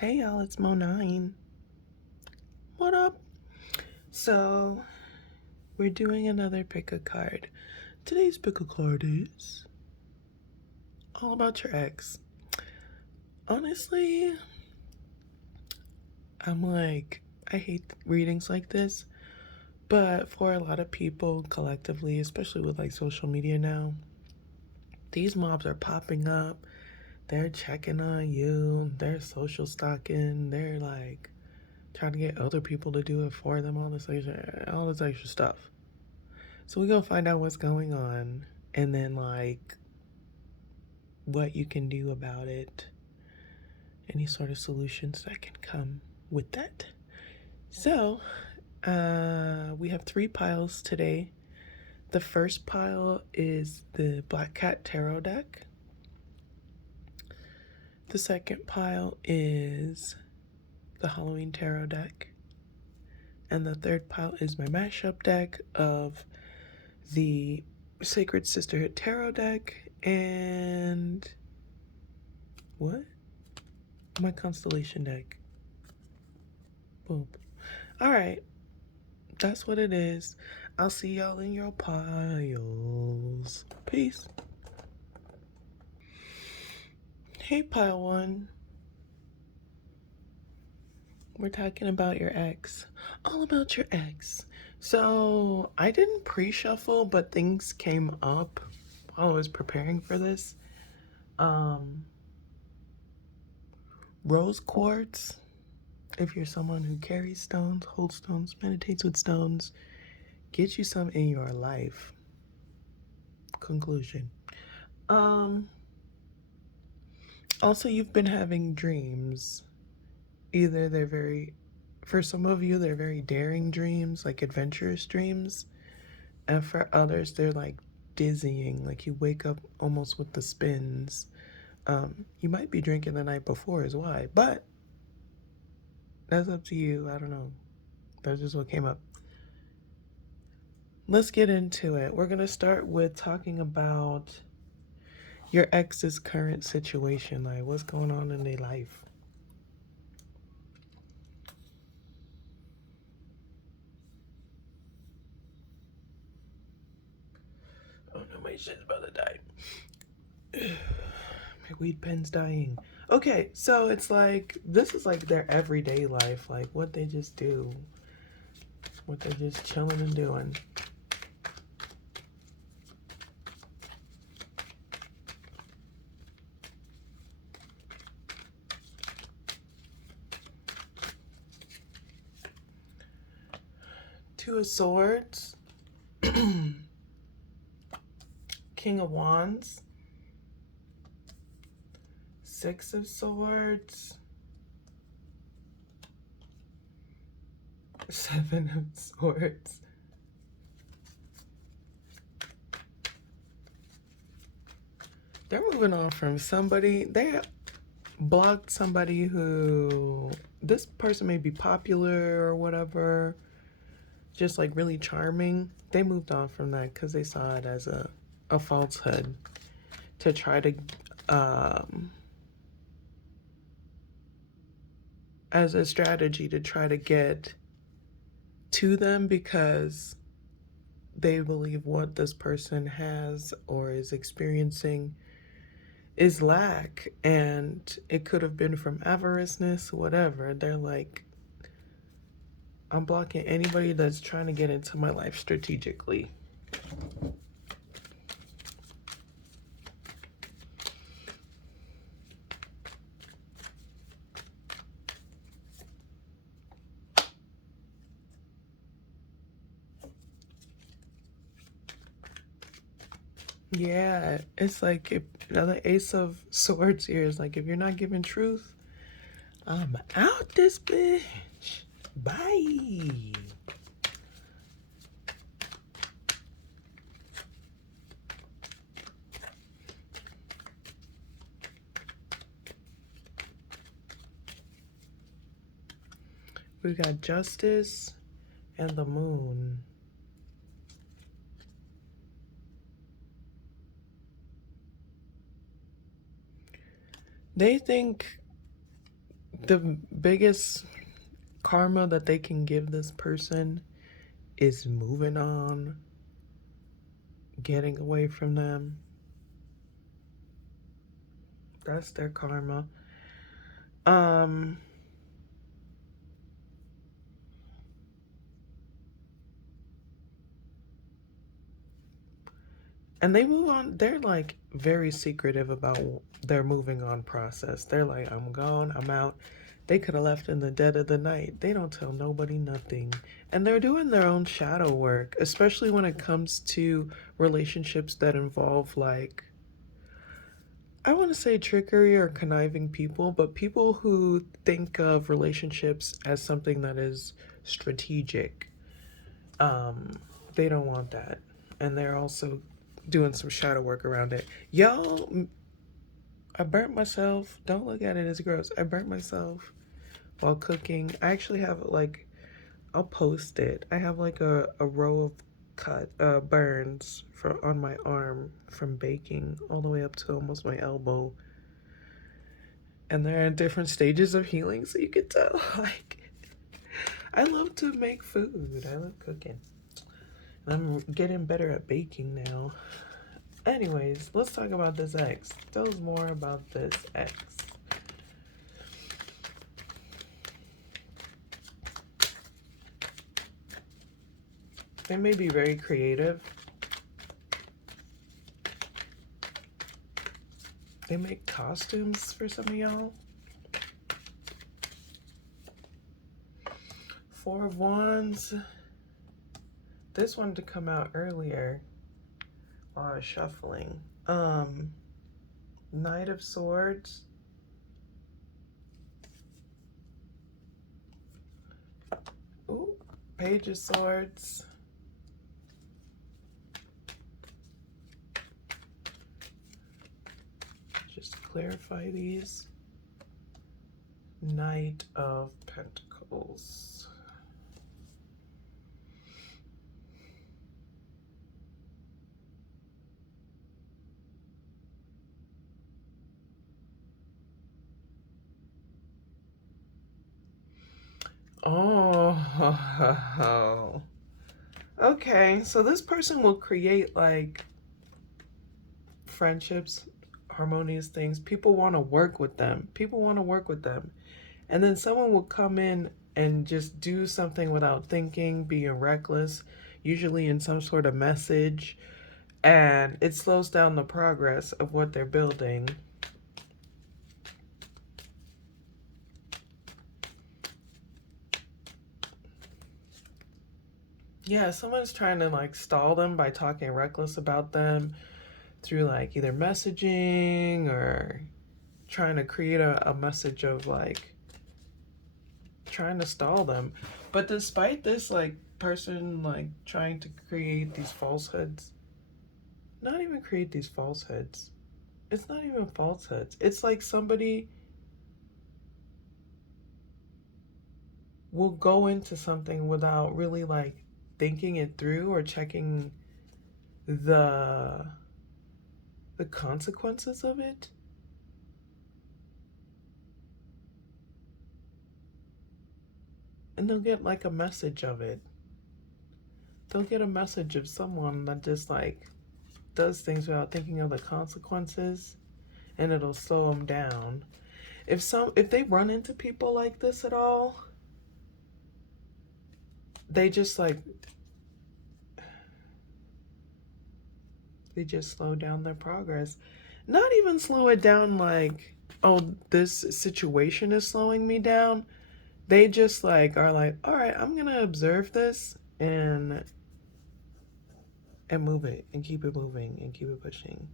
Hey y'all, it's Mo9. What up? So, we're doing another pick a card. Today's pick a card is all about your ex. Honestly, I hate readings like this, but for a lot of people collectively, especially with like social media now, these mobs are popping up. They're checking on you, they're social stalking, they're like trying to get other people to do it for them, all this extra stuff. So we're gonna find out what's going on and then like what you can do about it. Any sort of solutions that can come with that. So we have 3 piles today. The first pile is the Black Cat Tarot deck. The second pile is the Halloween Tarot deck. And the third pile is my mashup deck of the Sacred Sisterhood Tarot deck and what? My constellation deck. Boom. Alright. That's what it is. I'll see y'all in your piles. Peace. Hey, pile 1. We're talking about your ex. All about your ex. So, I didn't pre-shuffle, but things came up while I was preparing for this. Rose quartz. If you're someone who carries stones, holds stones, meditates with stones, get you some in your life. Conclusion. Also, you've been having dreams. Either for some of you, they're very daring dreams, like adventurous dreams. And for others, they're like dizzying, like you wake up almost with the spins. You might be drinking the night before is why, but that's up to you. I don't know. That's just what came up. Let's get into it. We're going to start with talking about your ex's current situation, like what's going on in their life. Oh no, my shit's about to die. My weed pen's dying. Okay, so it's like, this is like their everyday life, like what they just do, what they're just chilling and doing. Two of Swords, King of Wands, Six of Swords, Seven of Swords. They're moving on from somebody. They blocked somebody who, this person may be popular or whatever, just like really charming. They moved on from that because they saw it as a falsehood to try to, as a strategy to try to get to them because they believe what this person has or is experiencing is lack, and it could have been from avariceness, whatever. They're like, I'm blocking anybody that's trying to get into my life strategically. Yeah, it's like if another Ace of Swords here is like, if you're not giving truth, I'm out this bitch. Bye. We got Justice and the Moon. They think The biggest karma that they can give this person is moving on, getting away from them. That's their karma. And they move on. They're like very secretive about their moving on process. They're like, I'm gone, I'm out. They could have left in the dead of the night. They don't tell nobody nothing. And they're doing their own shadow work, especially when it comes to relationships that involve, like, I want to say trickery or conniving people, but people who think of relationships as something that is strategic. They don't want that. And they're also doing some shadow work around it. Y'all, I burnt myself. Don't look at it as gross. I burnt myself while cooking. I actually have like, I'll post it. I have like a row of burns on my arm from baking all the way up to almost my elbow. And they're in different stages of healing, so you can tell. Like, I love to make food. I love cooking. I'm getting better at baking now. Anyways, let's talk about this ex. Tell us more about this ex. They may be very creative. They make costumes for some of y'all. Four of Wands. This one to come out earlier while I was shuffling. Knight of Swords. Ooh, Page of Swords. Just to clarify these. Knight of Pentacles. Oh, okay. So this person will create like friendships, harmonious things. People want to work with them. People want to work with them. And then someone will come in and just do something without thinking, being reckless, usually in some sort of message, and it slows down the progress of what they're building. Yeah, someone's trying to like stall them by talking reckless about them through like either messaging or trying to create a message of like trying to stall them. But despite this like person like trying to create these falsehoods, not even create these falsehoods. It's not even falsehoods. It's like somebody will go into something without really like thinking it through or checking the consequences of it. And they'll get like a message of it. They'll get a message of someone that just like does things without thinking of the consequences, and it'll slow them down. If they run into people like this at all, they just slow down their progress. Not even slow it down like, oh, this situation is slowing me down. They just like are like, all right, I'm gonna observe this and move it and keep it moving and keep it pushing.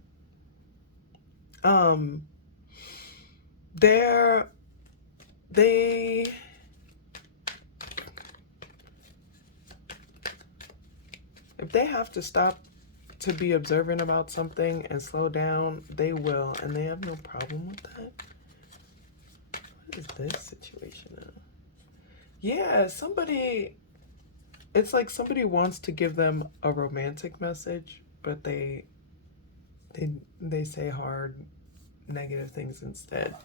They if they have to stop to be observant about something and slow down, they will, and they have no problem with that. What is this situation now? Yeah, it's like somebody wants to give them a romantic message, but they say hard, negative things instead.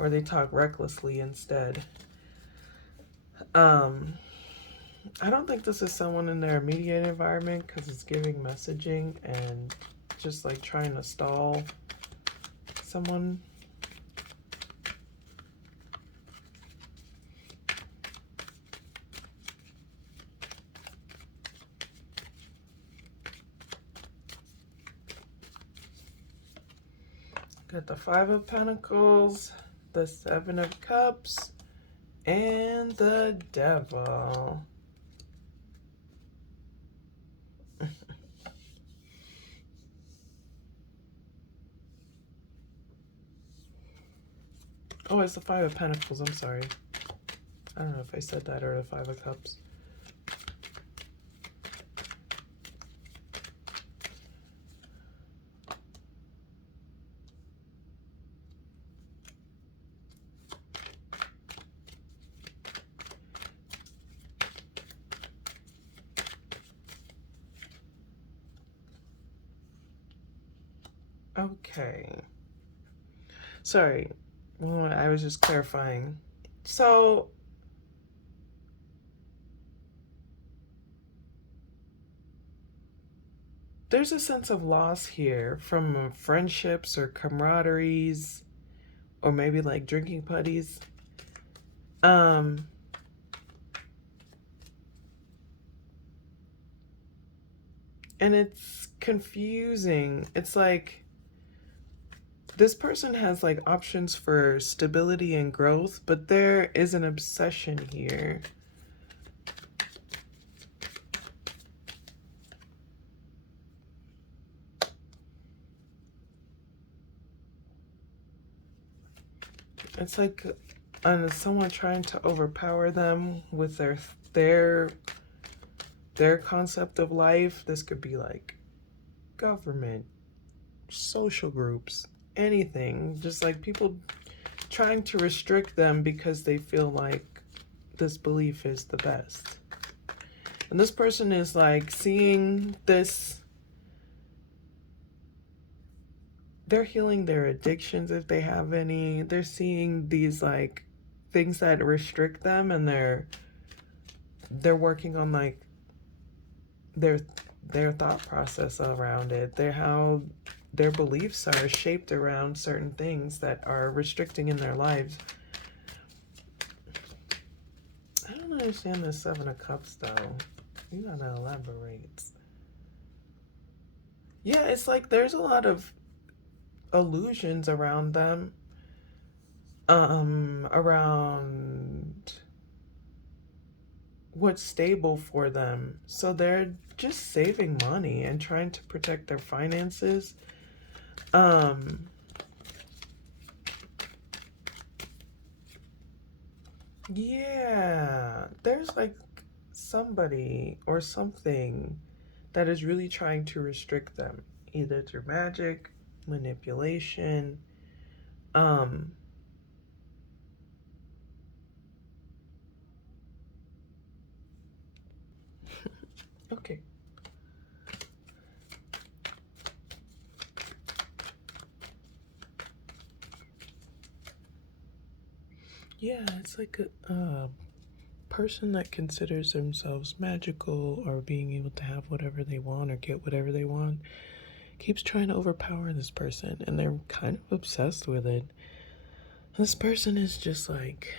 or they talk recklessly instead. I don't think this is someone in their immediate environment because it's giving messaging and just like trying to stall someone. Got the Five of Pentacles, the Seven of Cups, and the Devil. Oh, it's the Five of Pentacles. I'm sorry. I don't know if I said that or the Five of Cups. Okay. Sorry. Well, I was just clarifying. So, there's a sense of loss here from friendships or camaraderies or maybe like drinking buddies. And it's confusing. It's like this person has like options for stability and growth, but there is an obsession here. It's like someone trying to overpower them with their concept of life. This could be like government, social groups, anything. Just like people trying to restrict them because they feel like this belief is the best. And this person is like seeing this. They're healing their addictions if they have any. They're seeing these like things that restrict them, and they're working on like their thought process around it. They're how their beliefs are shaped around certain things that are restricting in their lives. I don't understand the Seven of Cups though. You gotta elaborate. Yeah, it's like there's a lot of illusions around them. Around what's stable for them. So they're just saving money and trying to protect their finances. Yeah, there's like somebody or something that is really trying to restrict them, either through magic, manipulation. Okay. Yeah, it's like a person that considers themselves magical or being able to have whatever they want or get whatever they want keeps trying to overpower this person, and they're kind of obsessed with it. This person is just like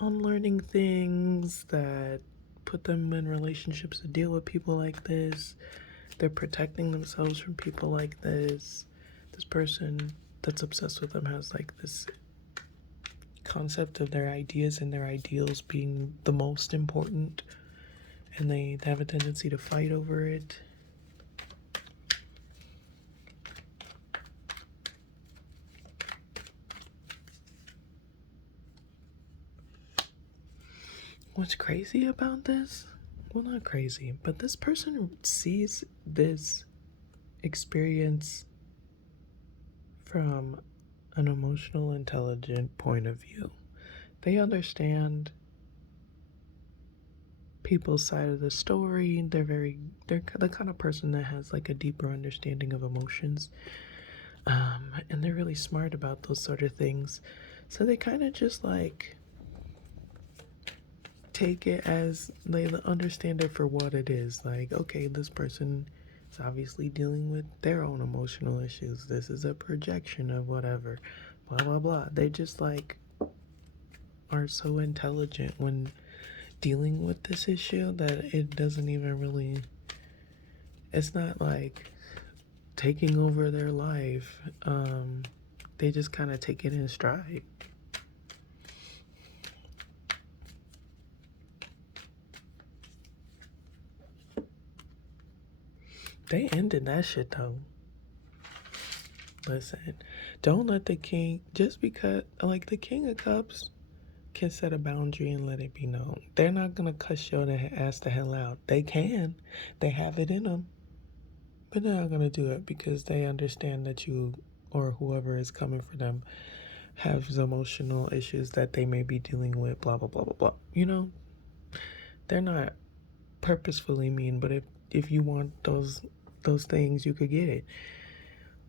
unlearning things that put them in relationships to deal with people like this. They're protecting themselves from people like this. This person that's obsessed with them has like this concept of their ideas and their ideals being the most important, and they have a tendency to fight over it. What's crazy about this? Well, not crazy, but this person sees this experience from an emotional, intelligent point of view. They understand people's side of the story. They're the kind of person that has like a deeper understanding of emotions. And they're really smart about those sort of things. So they kind of just like take it as they understand it for what it is. Like, okay, this person is obviously dealing with their own emotional issues. This is a projection of whatever, blah, blah, blah. They just like are so intelligent when dealing with this issue that it doesn't even really, it's not like taking over their life. They just kind of take it in stride. They ended that shit though. Listen, don't let the king, just because, like, the King of Cups can set a boundary and let it be known. They're not gonna cuss your ass the hell out. They can, they have it in them, but they're not gonna do it because they understand that you or whoever is coming for them has emotional issues that they may be dealing with. Blah blah blah blah blah. You know, they're not purposefully mean, but if you want those things, you could get it.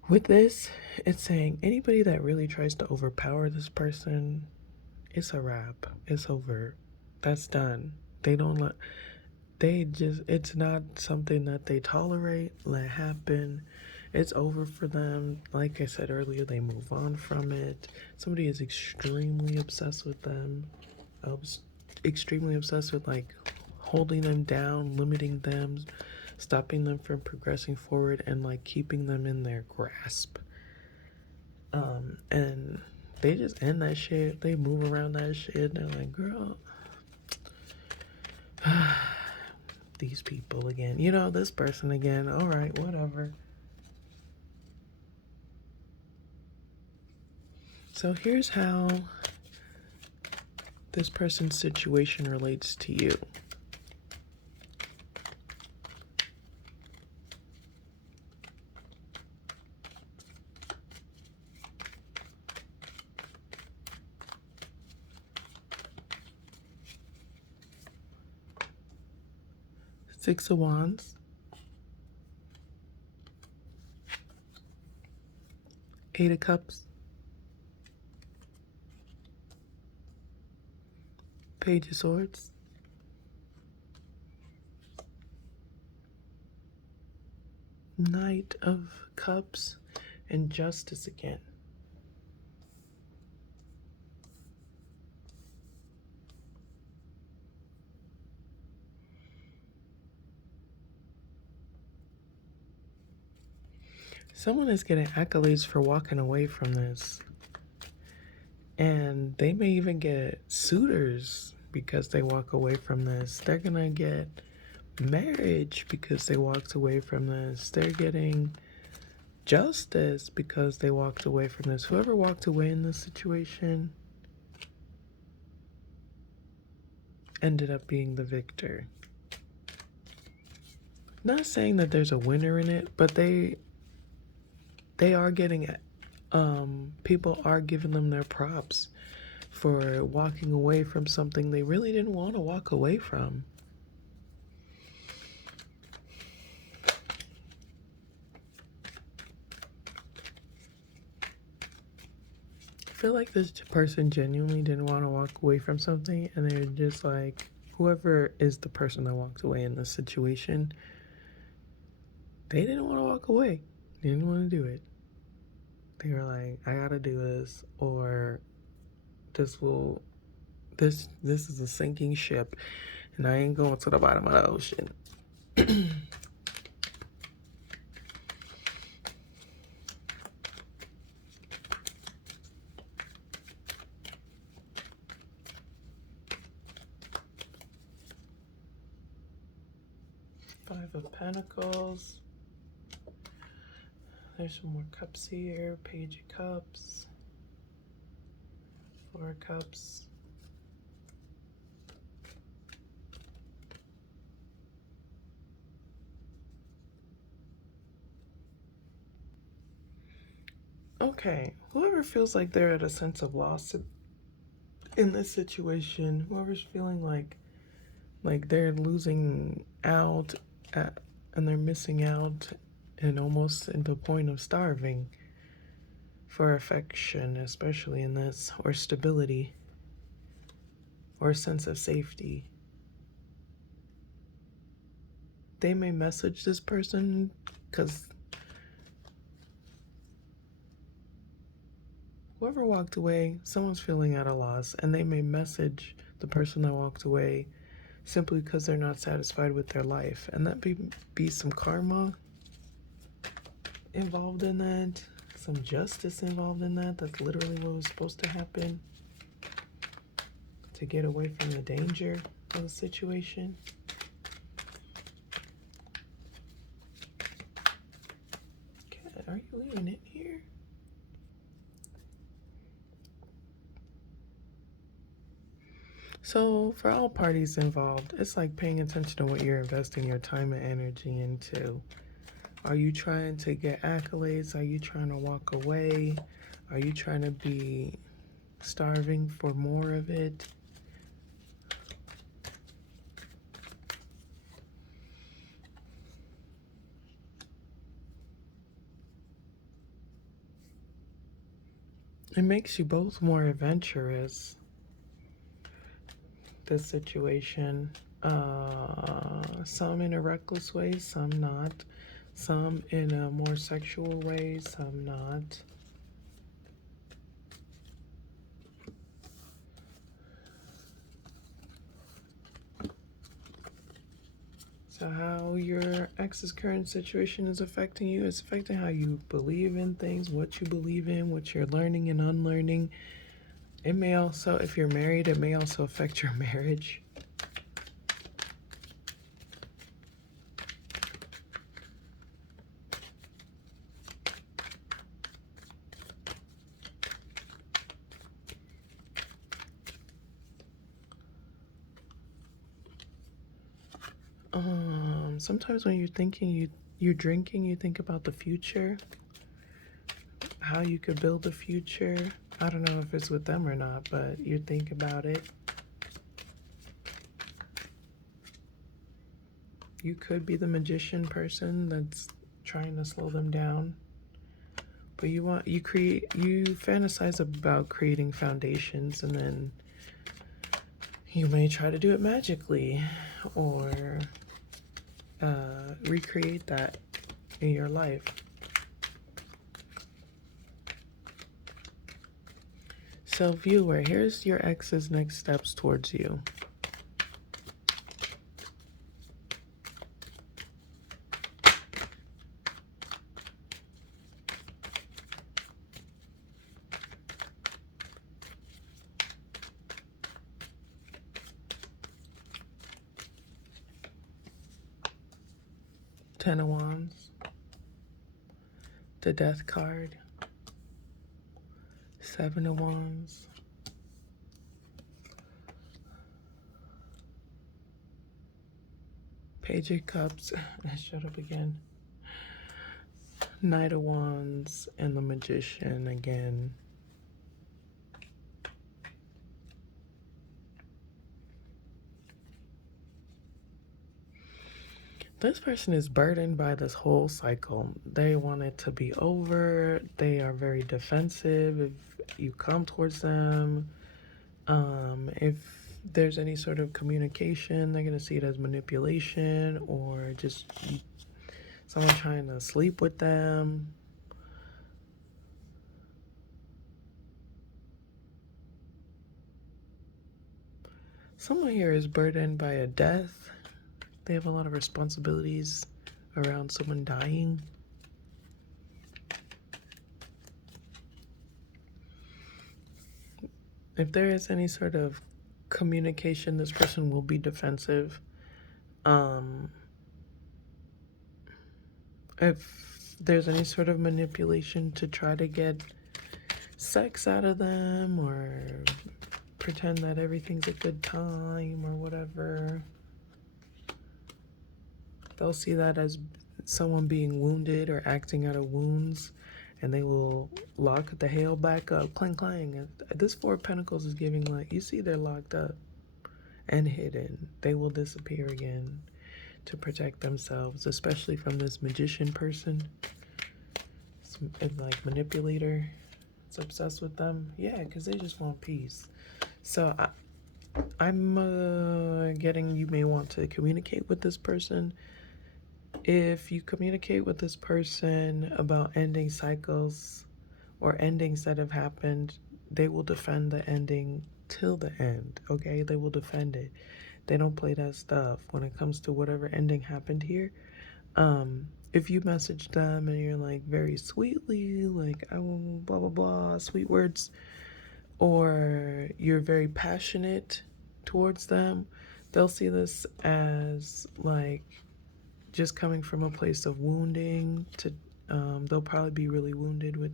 With this, it's saying anybody that really tries to overpower this person, it's a wrap. It's over. That's done. They don't let, they just, it's not something that they tolerate, let happen. It's over for them. Like I said earlier, they move on from it. Somebody is extremely obsessed with them, extremely obsessed with like holding them down, limiting them, stopping them from progressing forward, and like keeping them in their grasp. And they just end that shit. They move around that shit. They're like, girl, these people again. You know, this person again. All right, whatever. So here's how this person's situation relates to you. Six of Wands, Eight of Cups, Page of Swords, Knight of Cups, and Justice again. Someone is getting accolades for walking away from this. And they may even get suitors because they walk away from this. They're gonna get marriage because they walked away from this. They're getting justice because they walked away from this. Whoever walked away in this situation ended up being the victor. Not saying that there's a winner in it, but they are getting it. People are giving them their props for walking away from something they really didn't want to walk away from. I feel like this person genuinely didn't want to walk away from something, and they're just like, whoever is the person that walked away in this situation, they didn't want to walk away. They didn't want to do it. They were like, I gotta do this, or this is a sinking ship, and I ain't going to the bottom of the ocean. Five of Pentacles. There's some more cups here. Page of Cups. Four of Cups. Okay, whoever feels like they're at a sense of loss in this situation, whoever's feeling like they're losing out and they're missing out and almost in the point of starving, for affection, especially in this, or stability, or a sense of safety. They may message this person because whoever walked away, someone's feeling at a loss, and they may message the person that walked away simply because they're not satisfied with their life. And that be some karma involved in that, some justice involved in that. That's literally what was supposed to happen to get away from the danger of the situation. Cat, are you even in here? So for all parties involved, it's like paying attention to what you're investing your time and energy into. Are you trying to get accolades? Are you trying to walk away? Are you trying to be starving for more of it? It makes you both more adventurous, this situation. Some in a reckless way, some not. Some in a more sexual way, some not. So how your ex's current situation is affecting you, it's affecting how you believe in things, what you believe in, what you're learning and unlearning. It may also, if you're married, it may also affect your marriage. Sometimes when you're thinking, you're drinking, you think about the future, how you could build a future. I don't know if it's with them or not, but you think about it. You could be the magician person that's trying to slow them down. But you fantasize about creating foundations, and then you may try to do it magically or recreate that in your life. So viewer, here's your ex's next steps towards you. Ten of Wands, the Death card, Seven of Wands, Page of Cups, shut up again, Knight of Wands, and the Magician again. This person is burdened by this whole cycle. They want it to be over. They are very defensive if you come towards them. If there's any sort of communication, they're going to see it as manipulation or just someone trying to sleep with them. Someone here is burdened by a death. They have a lot of responsibilities around someone dying. If there is any sort of communication, this person will be defensive. If there's any sort of manipulation to try to get sex out of them or pretend that everything's a good time or whatever, they'll see that as someone being wounded or acting out of wounds, and they will lock the hail back up. Clang, clang. This Four of Pentacles is giving, like, you see they're locked up and hidden. They will disappear again to protect themselves, especially from this magician person, like manipulator. It's obsessed with them. Yeah, because they just want peace. So I'm getting, you may want to communicate with this person. If you communicate with this person about ending cycles or endings that have happened, they will defend the ending till the end, okay? They will defend it. They don't play that stuff when it comes to whatever ending happened here. If you message them and you're like very sweetly, like, oh, blah, blah, blah, sweet words, or you're very passionate towards them, they'll see this as like just coming from a place of wounding to, they'll probably be really wounded with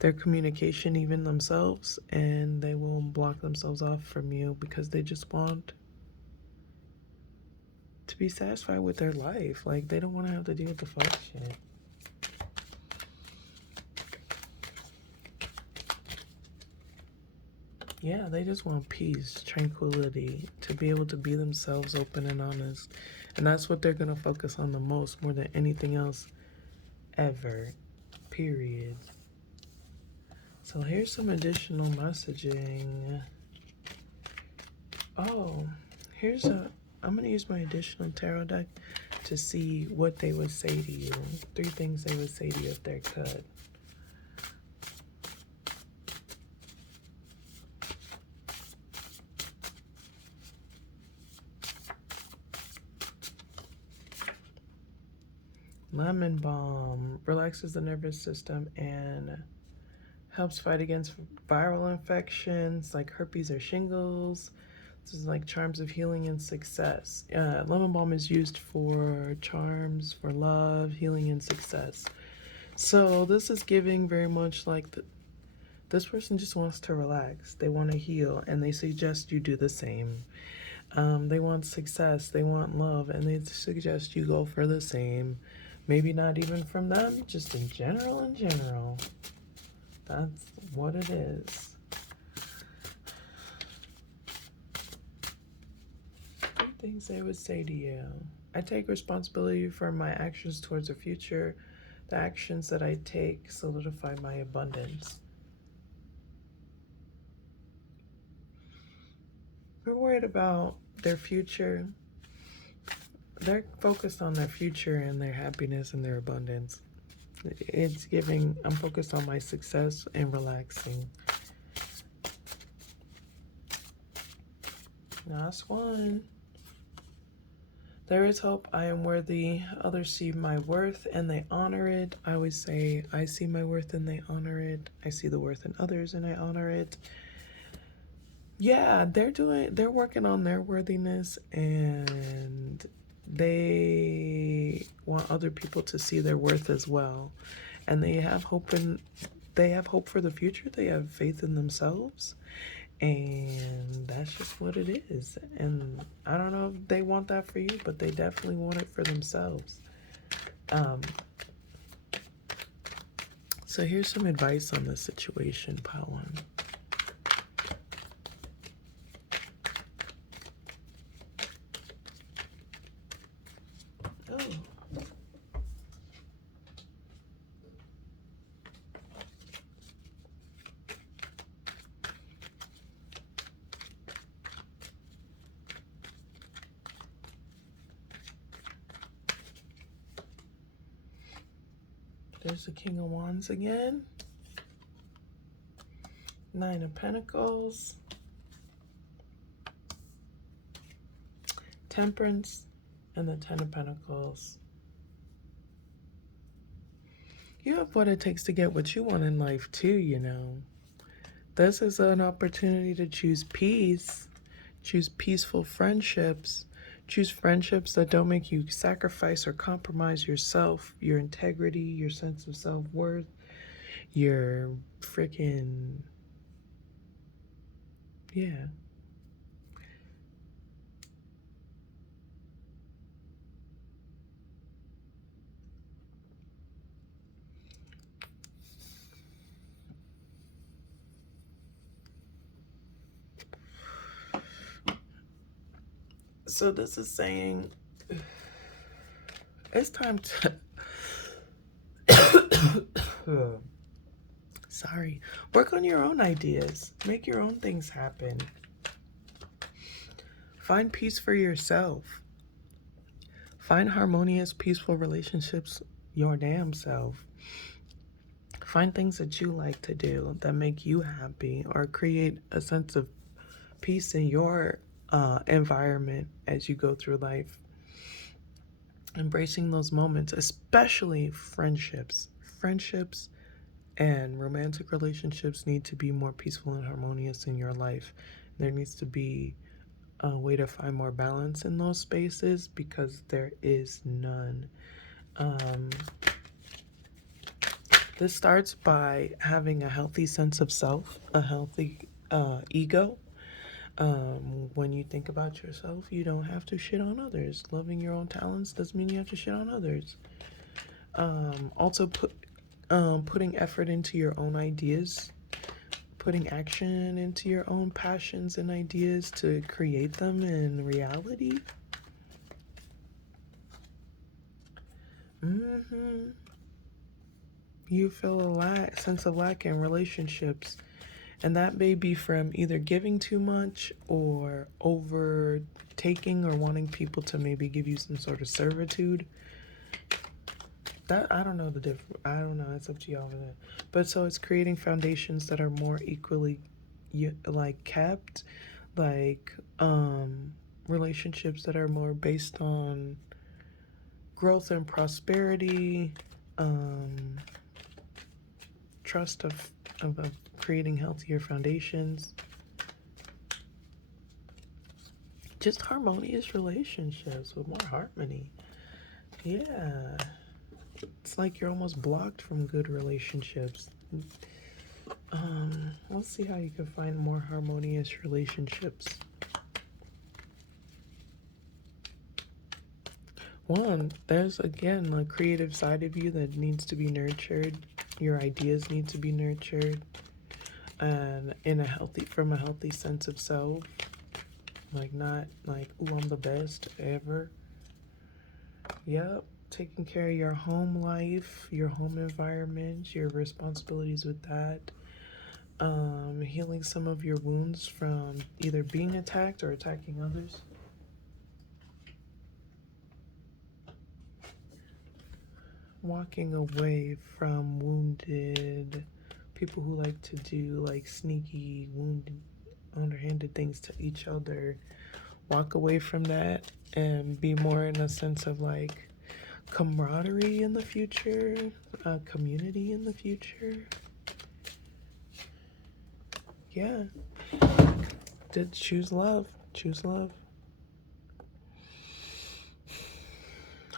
their communication, even themselves, and they will block themselves off from you because they just want to be satisfied with their life. Like, they don't want to have to deal with the fuck shit. Yeah, they just want peace, tranquility, to be able to be themselves, open and honest. And that's what they're going to focus on the most, more than anything else ever. Period. So here's some additional messaging. Oh, I'm going to use my additional tarot deck to see what they would say to you. 3 things they would say to you if they could. Lemon balm relaxes the nervous system and helps fight against viral infections like herpes or shingles. This is like charms of healing and success. Lemon balm is used for charms, for love, healing, and success. So this is giving very much like this person just wants to relax. They want to heal, and they suggest you do the same. They want success, they want love, and they suggest you go for the same. Maybe not even from them, just in general, That's what it is. 3 things they would say to you. I take responsibility for my actions towards the future. The actions that I take solidify my abundance. They're worried about their future. They're focused on their future and their happiness and their abundance. It's giving, I'm focused on my success and relaxing. Last one. There is hope. I am worthy. Others see my worth and they honor it. I always say, I see my worth and they honor it. I see the worth in others and I honor it. Yeah, they're working on their worthiness, and they want other people to see their worth as well. And they have hope for the future. They have faith in themselves. And that's just what it is. And I don't know if they want that for you, but they definitely want it for themselves. So here's some advice on this situation, Pile 1. There's the King of Wands again. 9 of Pentacles. Temperance and the 10 of Pentacles. You have what it takes to get what you want in life too, you know. This is an opportunity to choose peace. Choose peaceful friendships. Choose friendships that don't make you sacrifice or compromise yourself, your integrity, your sense of self-worth, your freaking, yeah. So this is saying it's time to Sorry. Work on your own ideas. Make your own things happen. Find peace for yourself. Find harmonious, peaceful relationships your damn self. Find things that you like to do that make you happy or create a sense of peace in your environment as you go through life. Embracing those moments, especially friendships. Friendships and romantic relationships need to be more peaceful and harmonious in your life. There needs to be a way to find more balance in those spaces because there is none. This starts by having a healthy sense of self, a healthy ego. When you think about yourself, you don't have to shit on others. Loving your own talents doesn't mean you have to shit on others. Also, putting effort into your own ideas, putting action into your own passions and ideas to create them in reality. You feel a sense of lack in relationships. And that may be from either giving too much or overtaking or wanting people to maybe give you some sort of servitude. That I don't know the difference. I don't know. It's up to y'all for that. But so it's creating foundations that are more equally like kept, like relationships that are more based on growth and prosperity, trust of creating healthier foundations, just harmonious relationships with more harmony. Yeah, it's like you're almost blocked from good relationships. Let's see how you can find more harmonious relationships. One, there's again a creative side of you that needs to be nurtured. Your ideas need to be nurtured, and from a healthy sense of self. Like not like, ooh, I'm the best ever. Yep, taking care of your home life, your home environment, your responsibilities with that. Healing some of your wounds from either being attacked or attacking others. Walking away from wounded people who like to do like sneaky, wounded, underhanded things to each other. Walk away from that and be more in a sense of like camaraderie in the future, community in the future. Yeah. Choose love. Choose love.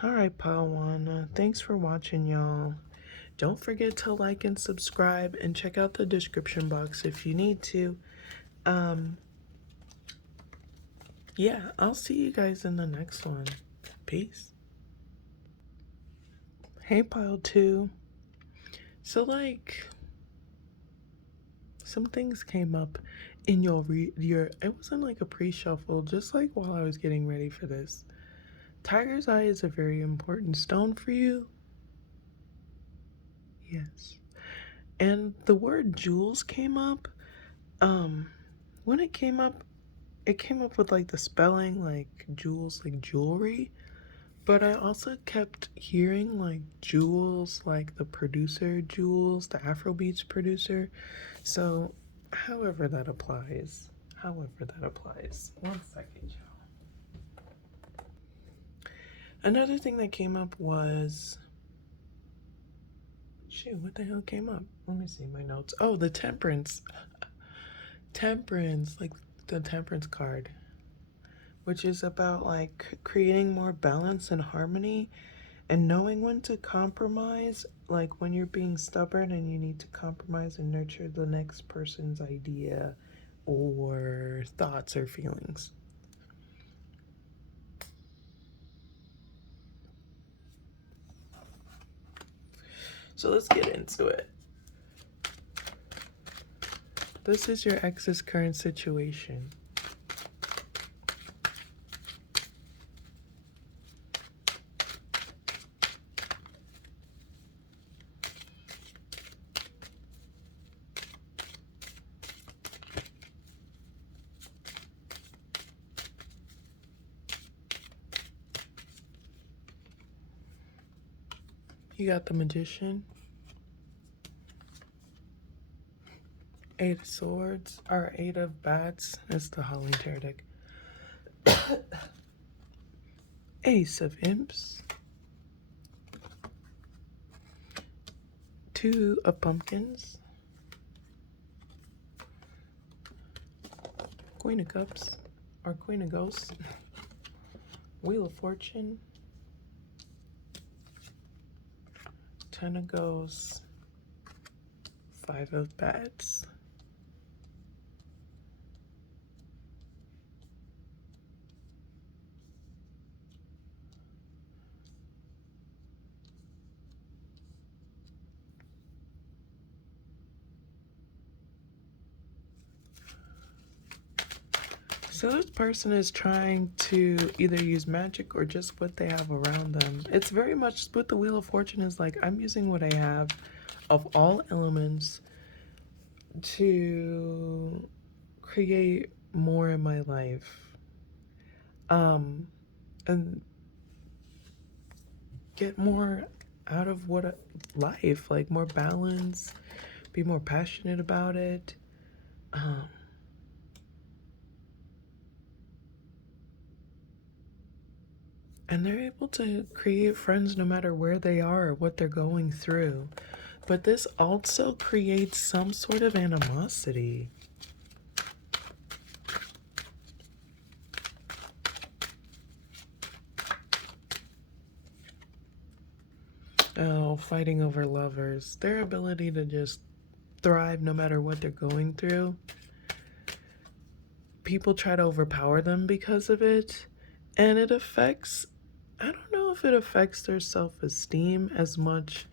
Alright, Pawana. Thanks for watching, y'all. Don't forget to like and subscribe and check out the description box if you need to. Yeah, I'll see you guys in the next one. Peace. Hey, Pile 2. So, like, some things came up in your it wasn't like a pre-shuffle, just like while I was getting ready for this. Tiger's Eye is a very important stone for you. Yes. And the word jewels came up. When it came up with like the spelling like jewels, like jewelry. But I also kept hearing like Jules, like the producer Jules, the Afrobeats producer. So however that applies. One second, y'all. Another thing that came up was, shoot, what the hell came up? Let me see my notes. Oh, the temperance. Temperance, like the temperance card, which is about like creating more balance and harmony and knowing when to compromise, like when you're being stubborn and you need to compromise and nurture the next person's idea or thoughts or feelings. So let's get into it. This is your ex's current situation. You got the Magician, Eight of Swords, or Eight of Bats. It's the Holling Tarot deck. Ace of Imps, Two of Pumpkins, Queen of Cups, or Queen of Ghosts, Wheel of Fortune, Ten of Ghosts, Five of Bats. So this person is trying to either use magic or just what they have around them. It's very much with the Wheel of Fortune is like, I'm using what I have of all elements to create more in my life. And get more out of what life, like more balance, be more passionate about it. And they're able to create friends no matter where they are or what they're going through. But this also creates some sort of animosity. Oh, fighting over lovers. Their ability to just thrive no matter what they're going through. People try to overpower them because of it. And it affects, I don't know if it affects their self-esteem as much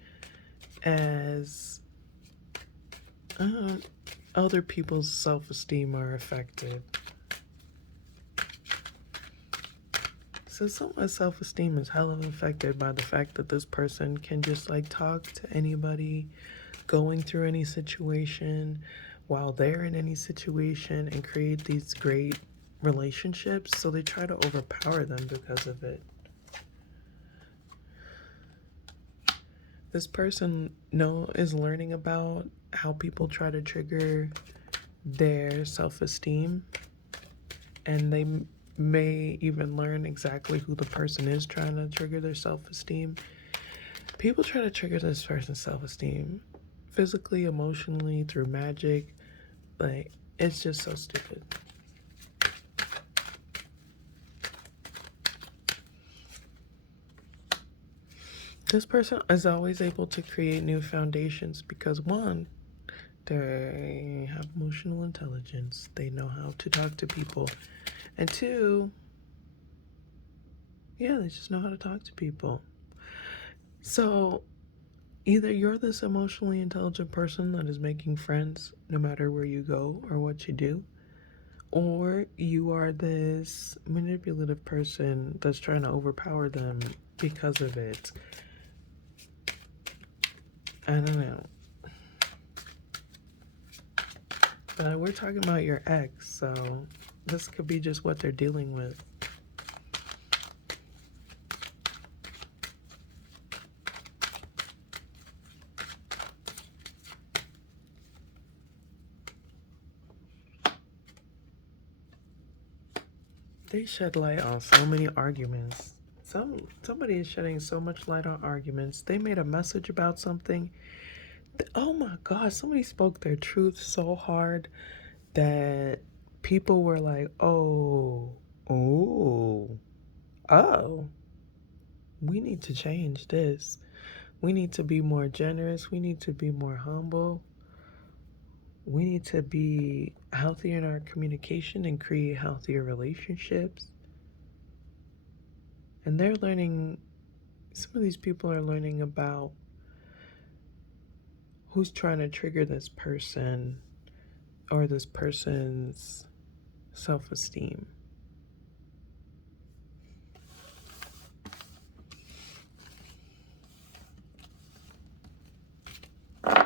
as other people's self-esteem are affected. So someone's self-esteem is hella affected by the fact that this person can just like talk to anybody going through any situation while they're in any situation and create these great relationships. So they try to overpower them because of it. This person is learning about how people try to trigger their self-esteem, and they may even learn exactly who the person is trying to trigger their self-esteem. People try to trigger this person's self-esteem physically, emotionally, through magic. Like, it's just so stupid. This person is always able to create new foundations because, one, they have emotional intelligence. They know how to talk to people. And two, yeah, they just know how to talk to people. So either you're this emotionally intelligent person that is making friends no matter where you go or what you do, or you are this manipulative person that's trying to overpower them because of it. I don't know. But we're talking about your ex, so this could be just what they're dealing with. They shed light on so many arguments. Somebody is shedding so much light on arguments. They made a message about something. Oh my God, somebody spoke their truth so hard that people were like, oh, we need to change this. We need to be more generous. We need to be more humble. We need to be healthier in our communication and create healthier relationships. And they're learning, some of these people are learning about who's trying to trigger this person or this person's self-esteem. Or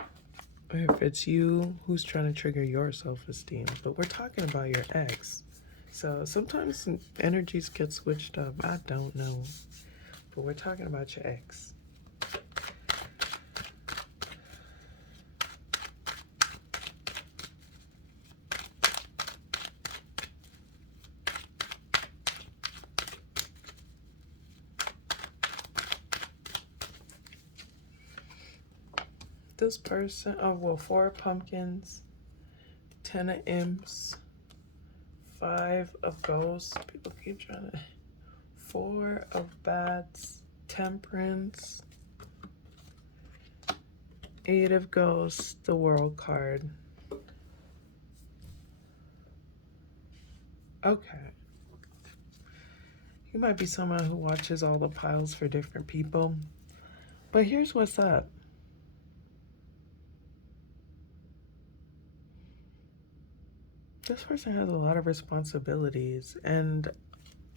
if it's you, who's trying to trigger your self-esteem. But we're talking about your ex. So sometimes energies get switched up. I don't know. But we're talking about your ex. this person, oh, well, 4 pumpkins, 10 of imps, 5 of ghosts. People keep trying to. 4 of bats, temperance, 8 of ghosts, the world card. Okay. You might be someone who watches all the piles for different people, but here's what's up. This person has a lot of responsibilities, and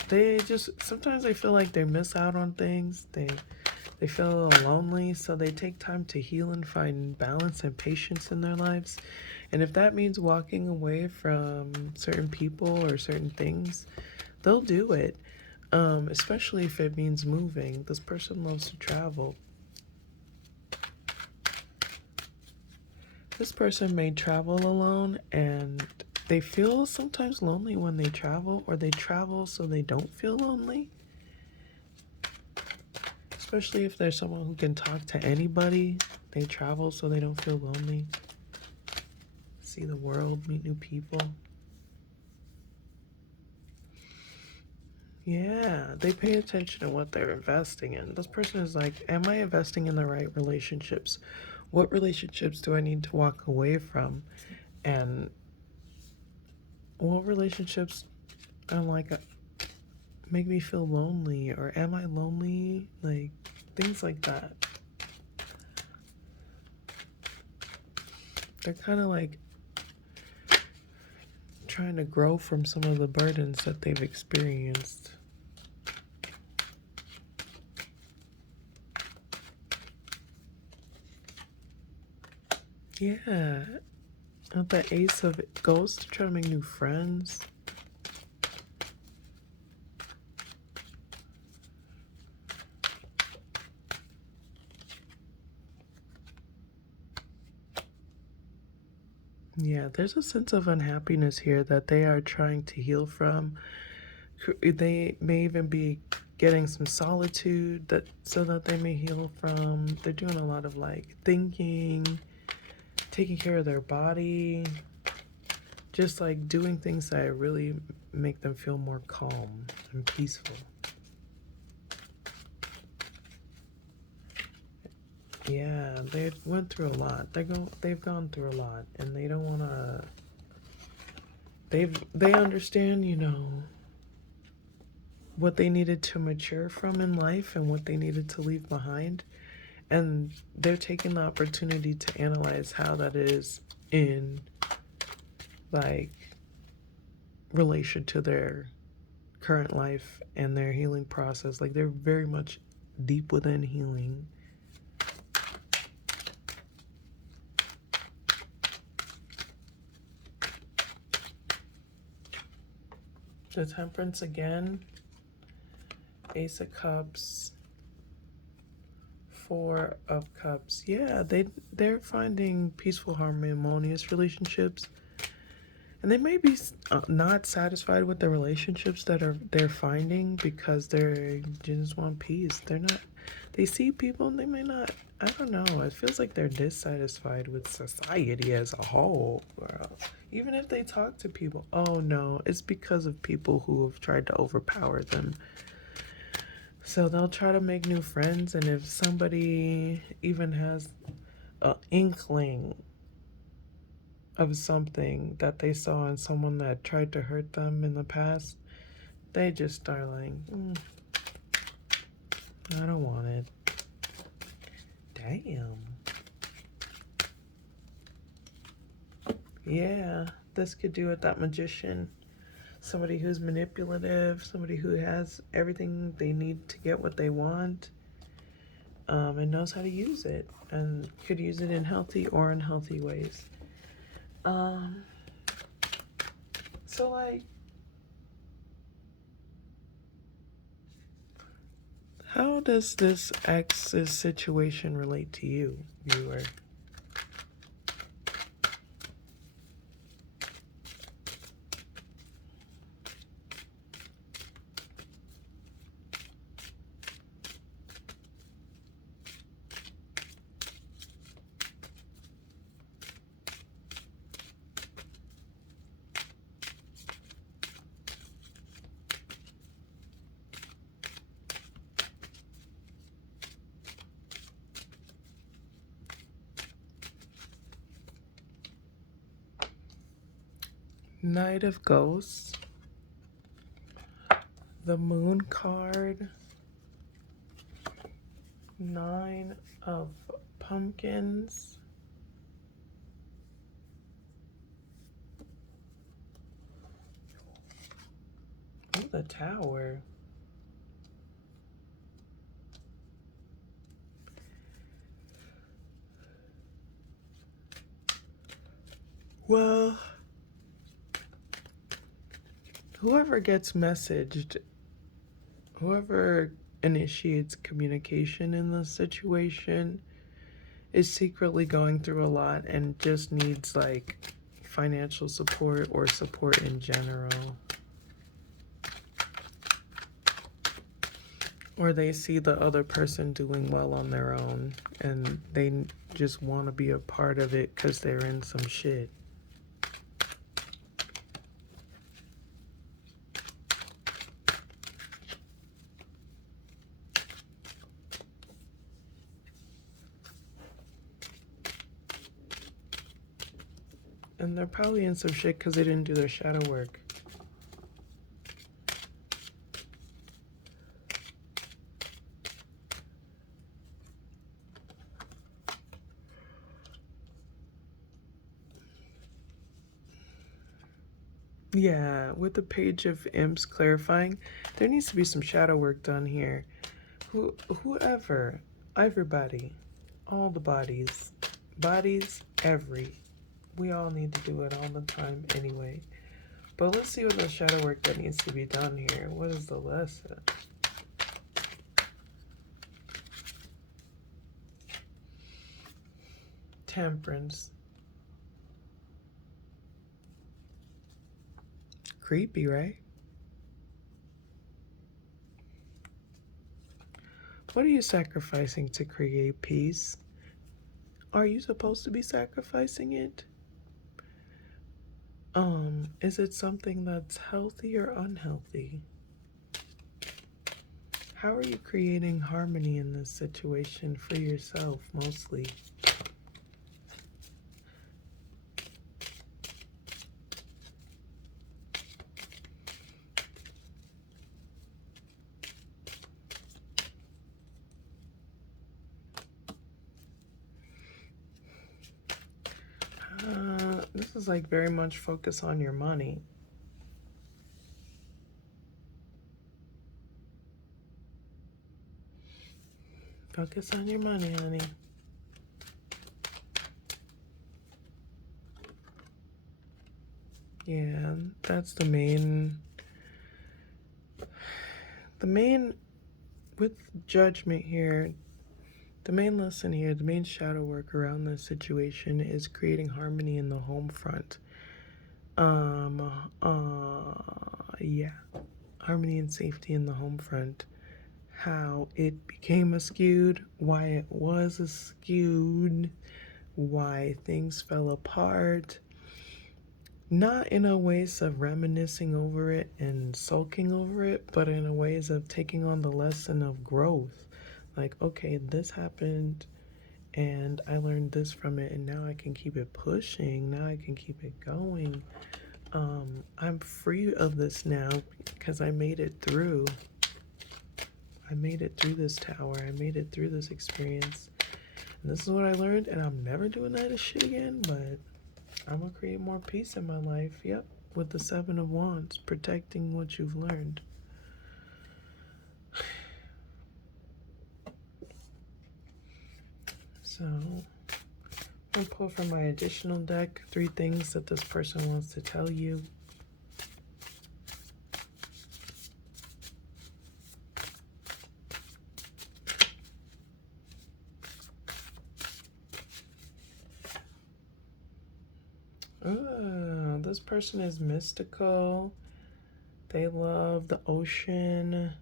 they just, sometimes they feel like they miss out on things. They feel lonely, so they take time to heal and find balance and patience in their lives. And if that means walking away from certain people or certain things, they'll do it. Especially if it means moving. This person loves to travel. This person may travel alone, and they feel sometimes lonely when they travel, or they travel so they don't feel lonely. Especially if there's someone who can talk to anybody, they travel so they don't feel lonely. See the world, meet new people. Yeah, they pay attention to what they're investing in. This person is like, am I investing in the right relationships? What relationships do I need to walk away from? And what relationships are like, make me feel lonely? Or am I lonely? Like, things like that. They're kind of like trying to grow from some of the burdens that they've experienced. Yeah. With the Ace of Ghosts, trying to make new friends. Yeah, there's a sense of unhappiness here that they are trying to heal from. They may even be getting some solitude that so that they may heal from. They're doing a lot of like thinking, taking care of their body, just like doing things that really make them feel more calm and peaceful. Yeah, they've went through a lot. They've gone through a lot, and they don't want to. They understand, you know, what they needed to mature from in life and what they needed to leave behind, and they're taking the opportunity to analyze how that is in like relation to their current life and their healing process. Like they're very much deep within healing. The Temperance again, Ace of Cups, 4 of Cups. Yeah, they're finding peaceful, harmonious relationships, and they may be not satisfied with the relationships that they're finding because they just want peace. They're not. They see people and they may not. I don't know. It feels like they're dissatisfied with society as a whole. Even if they talk to people, oh no, it's because of people who have tried to overpower them. So they'll try to make new friends, and if somebody even has an inkling of something that they saw in someone that tried to hurt them in the past, they just start like, I don't want it. Damn. Yeah, this could do with that Magician. Somebody who's manipulative, somebody who has everything they need to get what they want, and knows how to use it, and could use it in healthy or unhealthy ways. So like, how does this ex's situation relate to you, viewer? Knight of Ghosts, the Moon card, Nine of Pumpkins, ooh, the Tower. Well, whoever gets messaged, whoever initiates communication in this situation is secretly going through a lot and just needs like financial support or support in general. Or they see the other person doing well on their own and they just want to be a part of it because they're in some shit. And they're probably in some shit because they didn't do their shadow work. Yeah, with the Page of Imps clarifying, there needs to be some shadow work done here. Whoever, everybody, all the bodies, we all need to do it all the time anyway. But let's see what the shadow work that needs to be done here. What is the lesson? Temperance. Creepy, right? What are you sacrificing to create peace? Are you supposed to be sacrificing it? Is it something that's healthy or unhealthy? How are you creating harmony in this situation for yourself, mostly? This is like very much focus on your money. Focus on your money, honey. Yeah, that's the main with judgment here. The main lesson here, the main shadow work around this situation is creating harmony in the home front. Yeah, harmony and safety in the home front. How it became skewed, why it was skewed, why things fell apart. Not in a ways of reminiscing over it and sulking over it, but in a ways of taking on the lesson of growth. Like, okay, this happened and I learned this from it and now I can keep it pushing. Now I can keep it going. I'm free of this now because I made it through. I made it through this tower. I made it through this experience. And this is what I learned, and I'm never doing that shit again, but I'm gonna create more peace in my life. Yep, with the Seven of Wands, protecting what you've learned. So, I'm gonna pull from my additional deck 3 things that this person wants to tell you. This person is mystical. They love the ocean.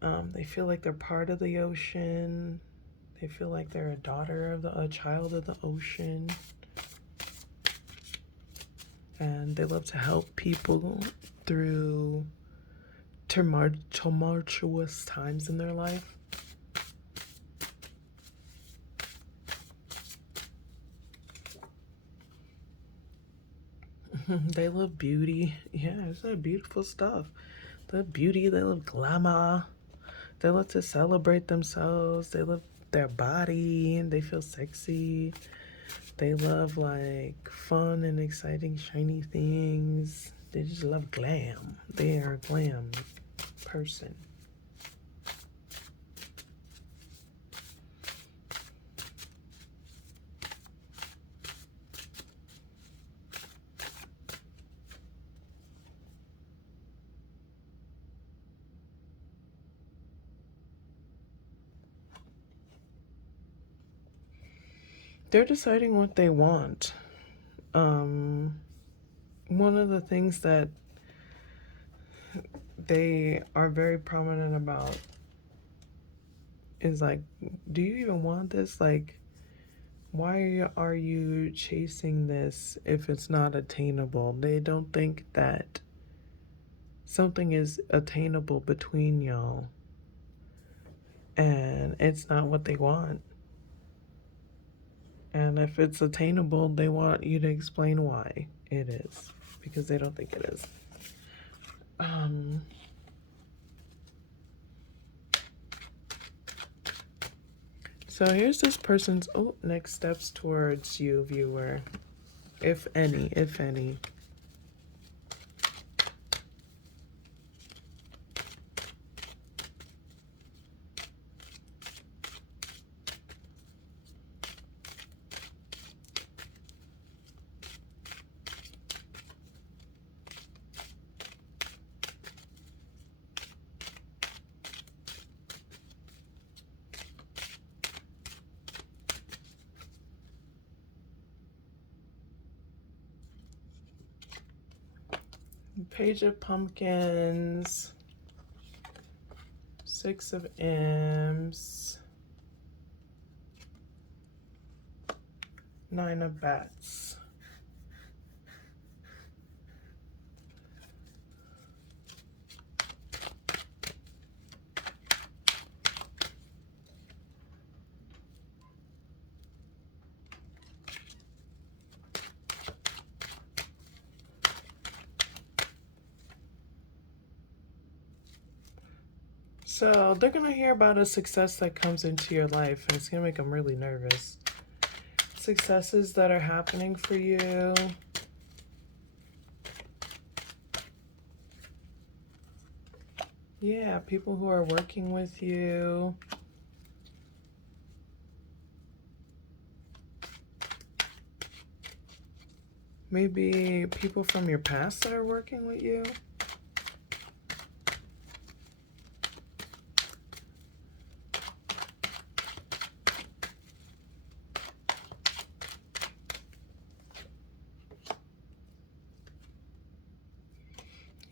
They feel like they're part of the ocean. They feel like they're a child of the ocean. And they love to help people through tumultuous times in their life. They love beauty. Yeah, it's that beautiful stuff. They love beauty, they love glamour. They love to celebrate themselves. They love their body and they feel sexy. They love like fun and exciting, shiny things. They just love glam. They are a glam person. They're deciding what they want. One of the things that they are very prominent about is like, do you even want this? Like, why are you chasing this if it's not attainable? They don't think that something is attainable between y'all and it's not what they want. And if it's attainable, they want you to explain why it is, because they don't think it is. So here's this person's next steps towards you, viewer, if any, if any. Page of Pumpkins, Six of Imps, Nine of Bats. So they're going to hear about a success that comes into your life, and it's going to make them really nervous. Successes that are happening for you. Yeah, people who are working with you. Maybe people from your past that are working with you.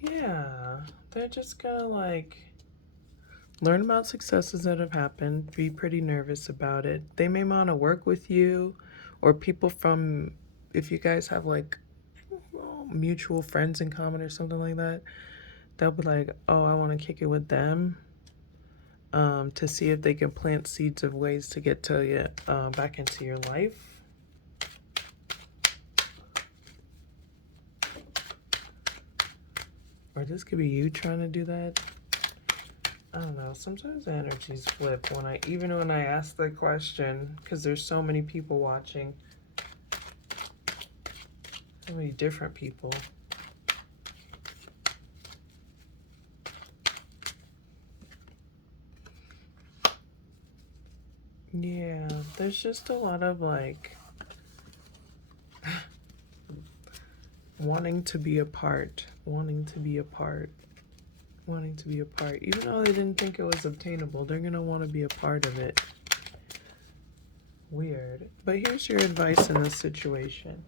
Yeah, they're just gonna like learn about successes that have happened, be pretty nervous about it. They may want to work with you, or people from, if you guys have like mutual friends in common or something like that, they'll be like, oh, I want to kick it with them, to see if they can plant seeds of ways to get to you, back into your life. Or this could be you trying to do that. I don't know. Sometimes the energies flip even when I ask the question, because there's so many people watching. So many different people. Yeah, there's just a lot of like wanting to be a part, wanting to be a part, wanting to be a part. Even though they didn't think it was obtainable, they're gonna want to be a part of it. Weird. But here's your advice in this situation.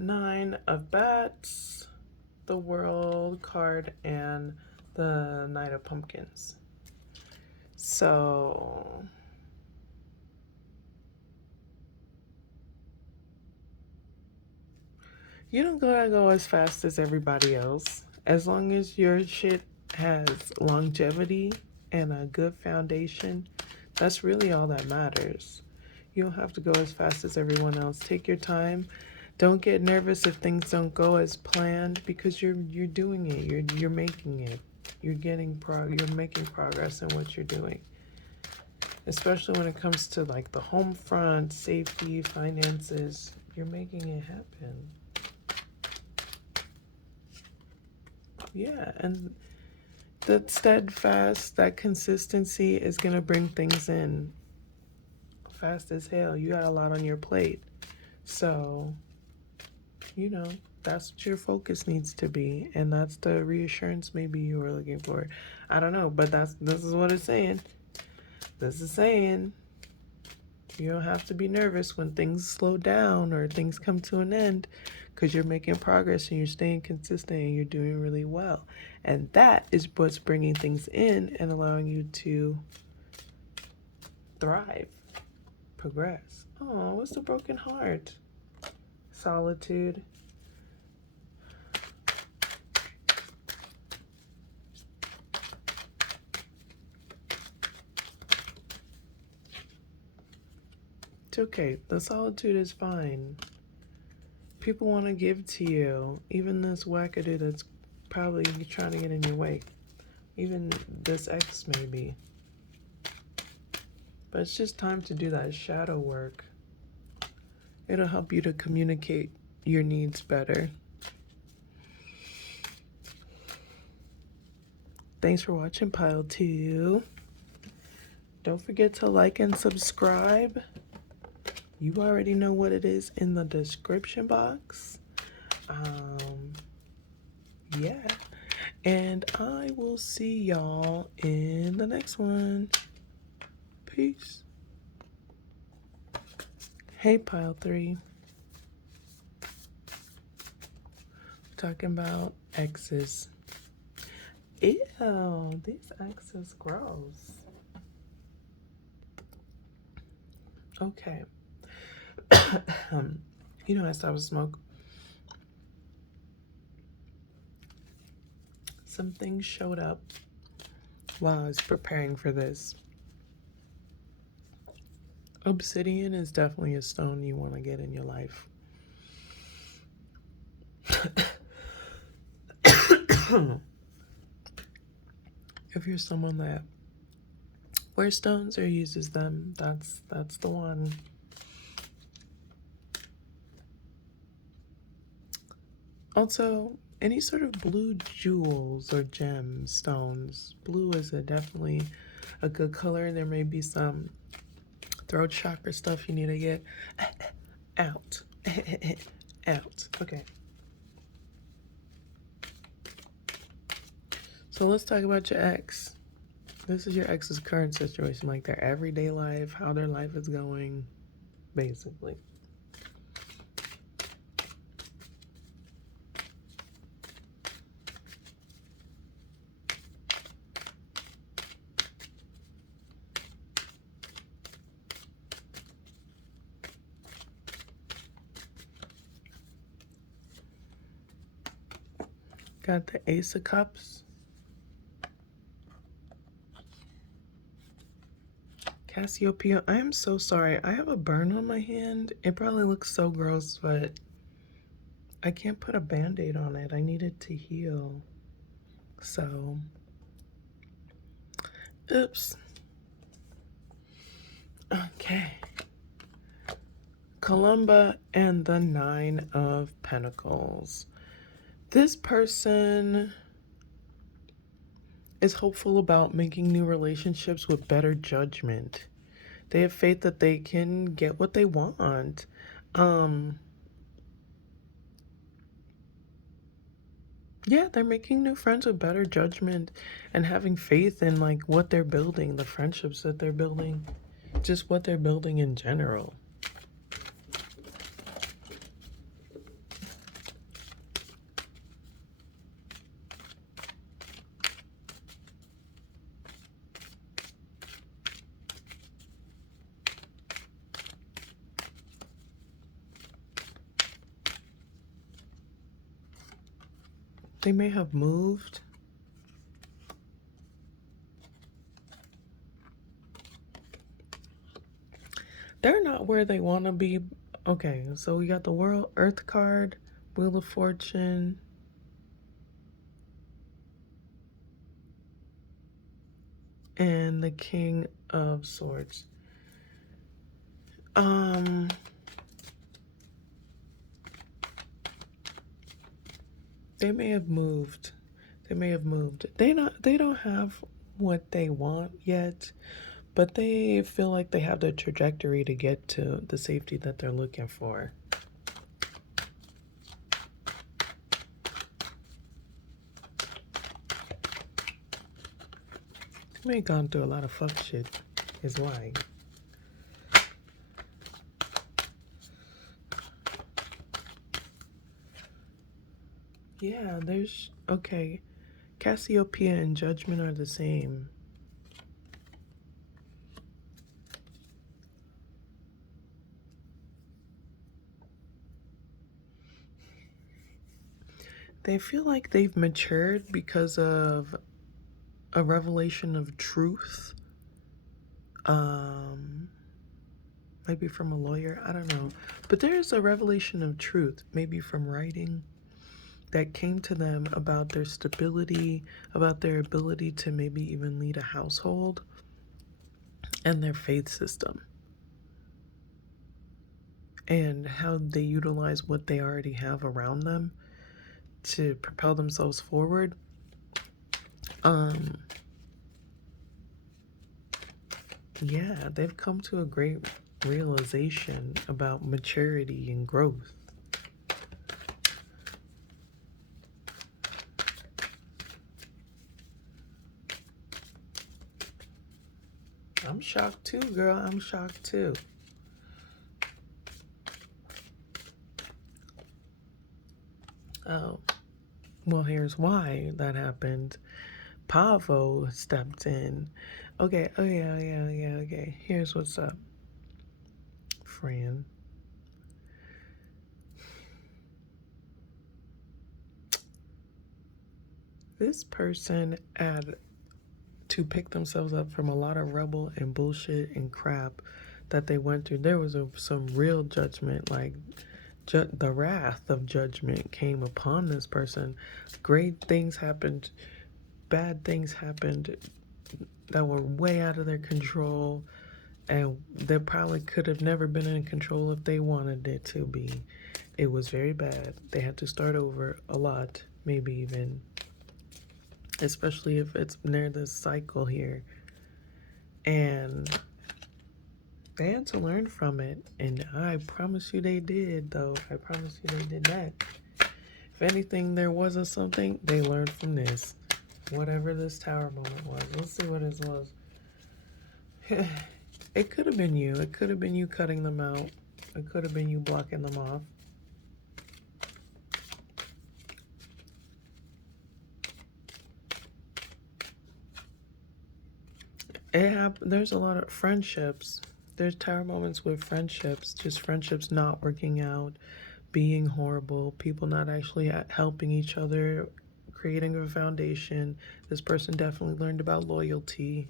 Nine of Bats, the World card, and the Knight of Pumpkins. So You don't gotta go as fast as everybody else. As long as your shit has longevity and a good foundation, that's really all that matters. You don't have to go as fast as everyone else. Take your time. Don't get nervous if things don't go as planned because you're doing it. You're making it. You're making progress in what you're doing. Especially when it comes to like the home front, safety, finances, you're making it happen. Yeah, and that steadfast, that consistency is going to bring things in fast as hell. You got a lot on your plate. So, you know, that's what your focus needs to be. And that's the reassurance maybe you were looking for. I don't know, but this is what it's saying. This is saying you don't have to be nervous when things slow down or things come to an end because you're making progress and you're staying consistent and you're doing really well. And that is what's bringing things in and allowing you to thrive, progress. Oh, what's the broken heart? Solitude. It's okay. The solitude is fine. People want to give to you. Even this wackadoo that's probably trying to get in your way. Even this ex maybe. But it's just time to do that shadow work. It'll help you to communicate your needs better. Thanks for watching Pile 2. Don't forget to like and subscribe. You already know what it is in the description box. Yeah. And I will see y'all in the next one. Peace. Hey, Pile 3. Talking about exes. Ew, these exes gross. Okay. You know I stopped to smoke. Some things showed up while I was preparing for this. Obsidian is definitely a stone you want to get in your life. If you're someone that wears stones or uses them, that's the one. Also, any sort of blue jewels or gemstones. Blue is definitely a good color. There may be some throat chakra stuff you need to get out. Out. Okay. So let's talk about your ex. This is your ex's current situation, like their everyday life, how their life is going, basically. Got the Ace of Cups. Cassiopeia. I am so sorry. I have a burn on my hand. It probably looks so gross, but I can't put a band-aid on it. I need it to heal. So, oops. Okay. Columba and the Nine of Pentacles. This person is hopeful about making new relationships with better judgment. They have faith that they can get what they want. Yeah, they're making new friends with better judgment and having faith in like what they're building, the friendships that they're building, just what they're building in general. They may have moved. They're not where they want to be. Okay, so we got the World Earth card, Wheel of Fortune, and the King of Swords. They may have moved. They may have moved. They don't have what they want yet, but they feel like they have the trajectory to get to the safety that they're looking for. They may have gone through a lot of fuck shit, is why. Yeah, there's, okay. Cassiopeia and Judgment are the same. They feel like they've matured because of a revelation of truth. Maybe from a lawyer, I don't know. But there's a revelation of truth, maybe from writing, that came to them about their stability, about their ability to maybe even lead a household, and their faith system, and how they utilize what they already have around them to propel themselves forward. Yeah, they've come to a great realization about maturity and growth. I'm shocked too, girl. I'm shocked too. Oh, well, here's why that happened. Pavo stepped in. Okay, okay. Here's what's up, Fran. This person had to pick themselves up from a lot of rubble and bullshit and crap that they went through. There was some real judgment, like the wrath of judgment came upon this person. Great things happened, bad things happened that were way out of their control, and they probably could have never been in control if they wanted it to be. It was very bad. They had to start over a lot, maybe even, especially if it's near this cycle here. And they had to learn from it, and I promise you they did, though. I promise you they did that. If anything, there wasn't something, they learned from this. Whatever this tower moment was. Let's see what it was. It could have been you. It could have been you cutting them out. It could have been you blocking them off. There's a lot of friendships. There's tower moments with friendships, just friendships not working out, being horrible, people not actually helping each other, creating a foundation. This person definitely learned about loyalty.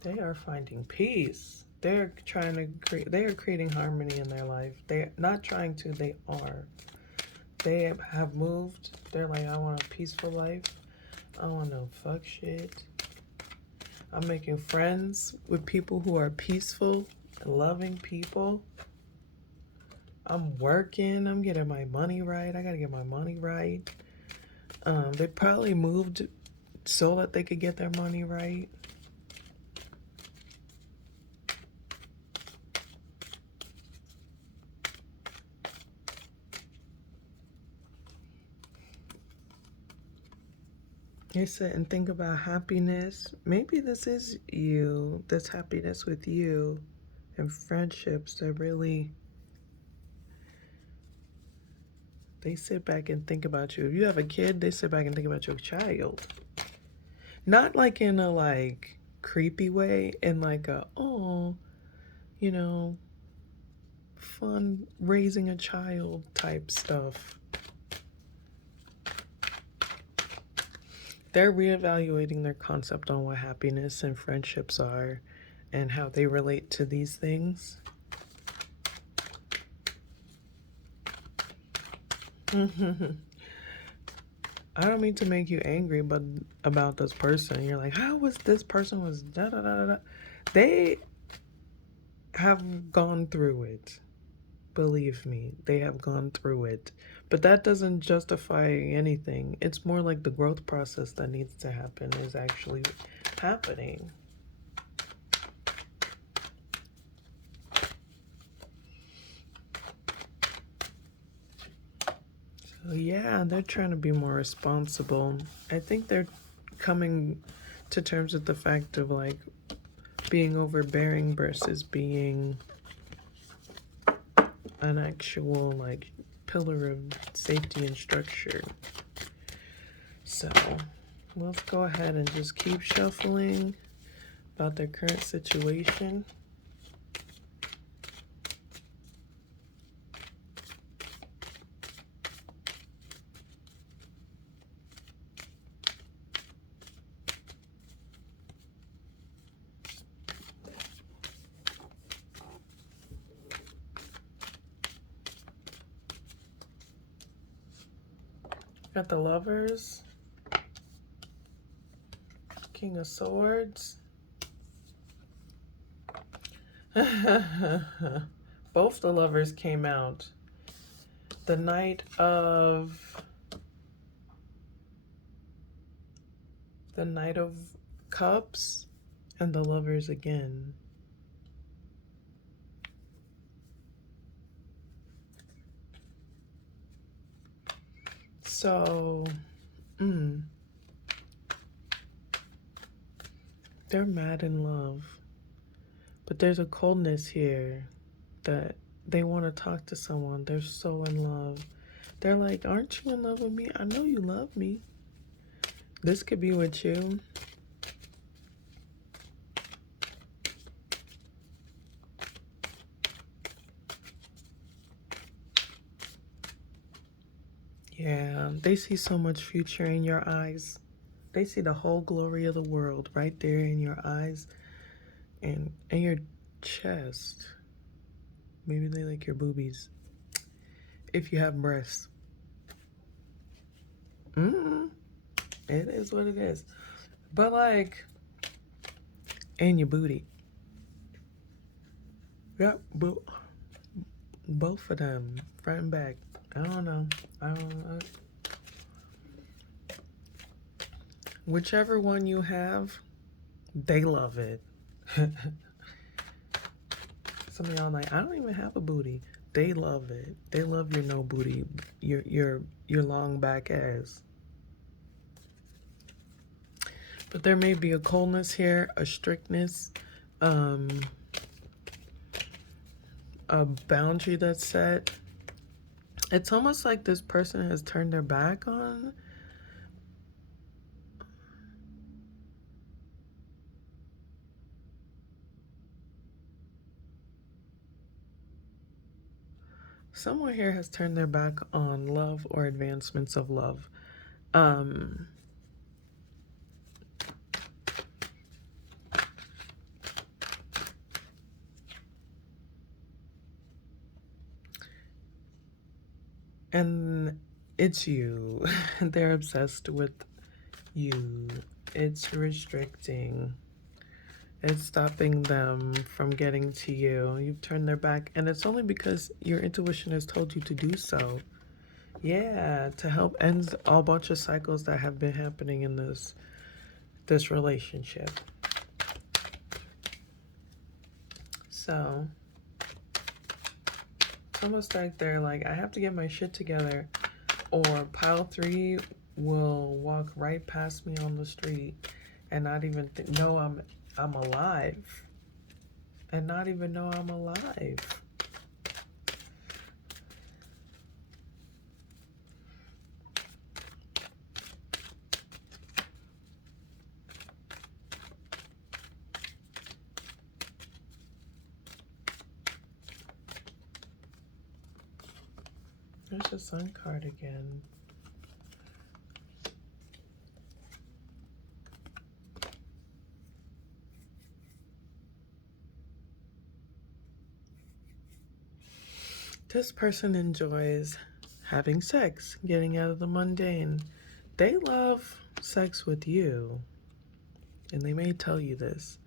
They are finding peace. They're trying to create, they are creating harmony in their life. They're not trying to, they are. They have moved. They're like, I want a peaceful life. I want no fuck shit. I'm making friends with people who are peaceful and loving people. I'm working. I'm getting my money right. I gotta get my money right. They probably moved so that they could get their money right. You sit and think about happiness. Maybe this is you, this happiness with you. and friendships that really, they sit back and think about you. If you have a kid, they sit back and think about your child. Not like in a like creepy way, in like a, oh, you know, fun raising a child type stuff. They're reevaluating their concept on what happiness and friendships are and how they relate to these things. I don't mean to make you angry, but about this person, you're like, how was this person was da da da da da. They have gone through it. Believe me, they have gone through it. But that doesn't justify anything. It's more like the growth process that needs to happen is actually happening. So yeah, they're trying to be more responsible. I think they're coming to terms with the fact of like being overbearing versus being an actual like pillar of safety and structure. So let's go ahead and just keep shuffling about their current situation. Got the Lovers, King of Swords. Both the Lovers came out. The Knight of Cups and the Lovers again. So, they're mad in love. But there's a coldness here that they want to talk to someone. They're so in love. They're like, aren't you in love with me? I know you love me. This could be with you. Yeah, they see so much future in your eyes. They see the whole glory of the world right there in your eyes and in your chest. Maybe they like your boobies. If you have breasts. It is what it is. But like, and your booty. Yep, both of them, front and back. I don't know. Whichever one you have, they love it. Some of y'all like, I don't even have a booty. They love it. They love your no booty, your long back ass. But there may be a coldness here, a strictness, a boundary that's set. It's almost like this person has turned their back on. Someone here has turned their back on love or advancements of love. And it's you. They're obsessed with you. It's restricting. It's stopping them from getting to you. You've turned their back, and it's only because your intuition has told you to do so. Yeah, to help end a bunch of cycles that have been happening in this relationship. So it's almost like they're like, I have to get my shit together, or pile 3 will walk right past me on the street and not even know I'm alive. and not even know I'm alive. There's the Sun card again. This person enjoys having sex, getting out of the mundane. They love sex with you, and they may tell you this.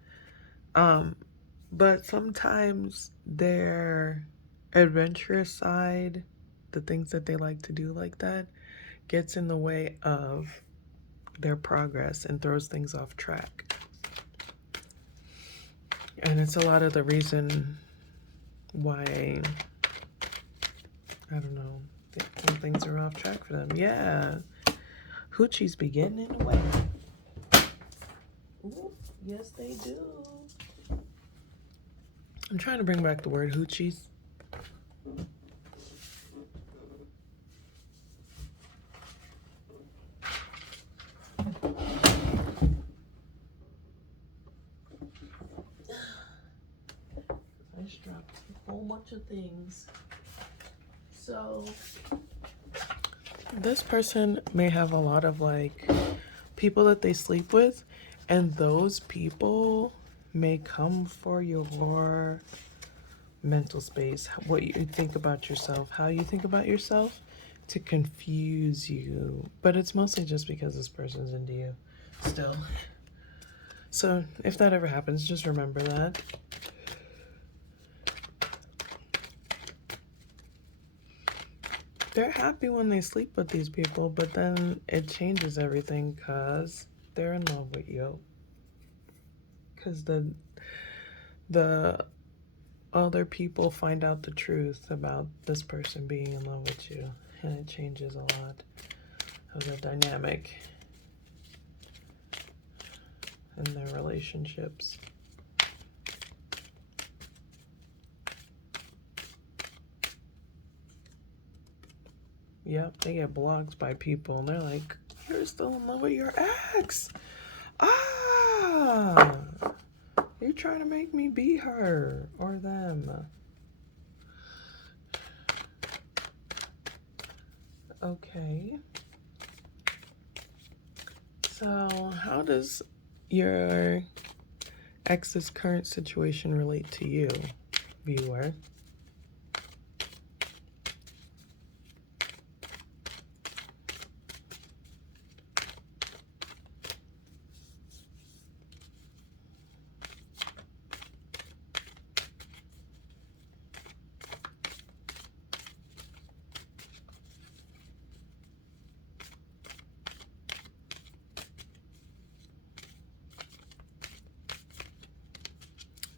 But sometimes their adventurous side, the things that they like to do like that, gets in the way of their progress and throws things off track. And it's a lot of the reason why, I don't know, when things are off track for them. Yeah, hoochies be getting in the way. Ooh, yes, they do. I'm trying to bring back the word hoochies. I just dropped a whole bunch of things. So this person may have a lot of like people that they sleep with, and those people may come for your mental space, what you think about yourself, how you think about yourself, to confuse you. But it's mostly just because this person's into you still. So if that ever happens, just remember that. They're happy when they sleep with these people, but then it changes everything because they're in love with you. Because the other people find out the truth about this person being in love with you, and it changes a lot of the dynamic in their relationships. Yep, they get blocked by people, and they're like, you're still in love with your ex. Ah, you're trying to make me be her or them. Okay. So how does your ex's current situation relate to you, viewer?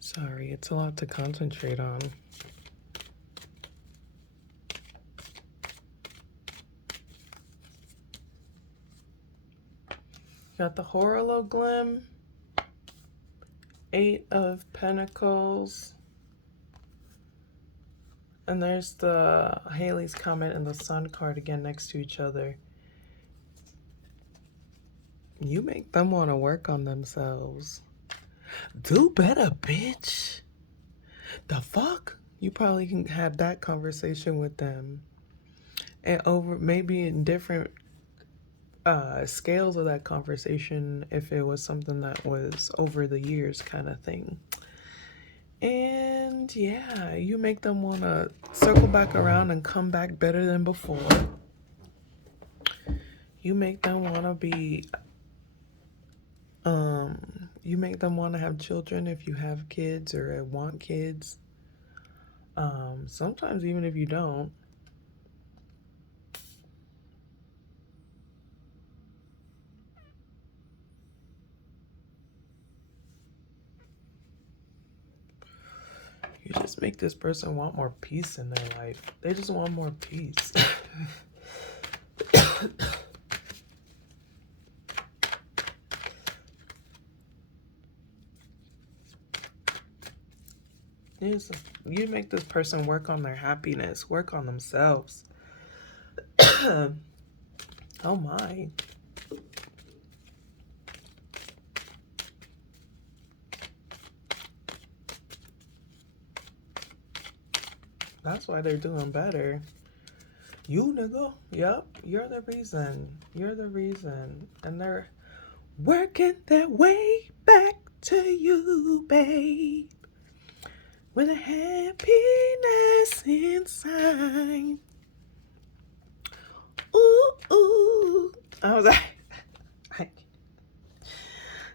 Sorry, it's a lot to concentrate on. Got the Horologlim, 8 of Pentacles, and there's the Haley's Comet and the Sun card again next to each other. You make them want to work on themselves. Do better, bitch. The fuck? You probably can have that conversation with them. And over maybe in different scales of that conversation, if it was something that was over the years kind of thing. And yeah, you make them want to circle back around and come back better than before. You make them want to be you make them want to have children if you have kids or want kids. Sometimes even if you don't. You just make this person want more peace in their life. They just want more peace. You make this person work on their happiness, work on themselves. Oh my. That's why they're doing better. You nigga. Yep. You're the reason. You're the reason. And they're working their way back to you, babe. With a happiness inside. Ooh, ooh. I was like,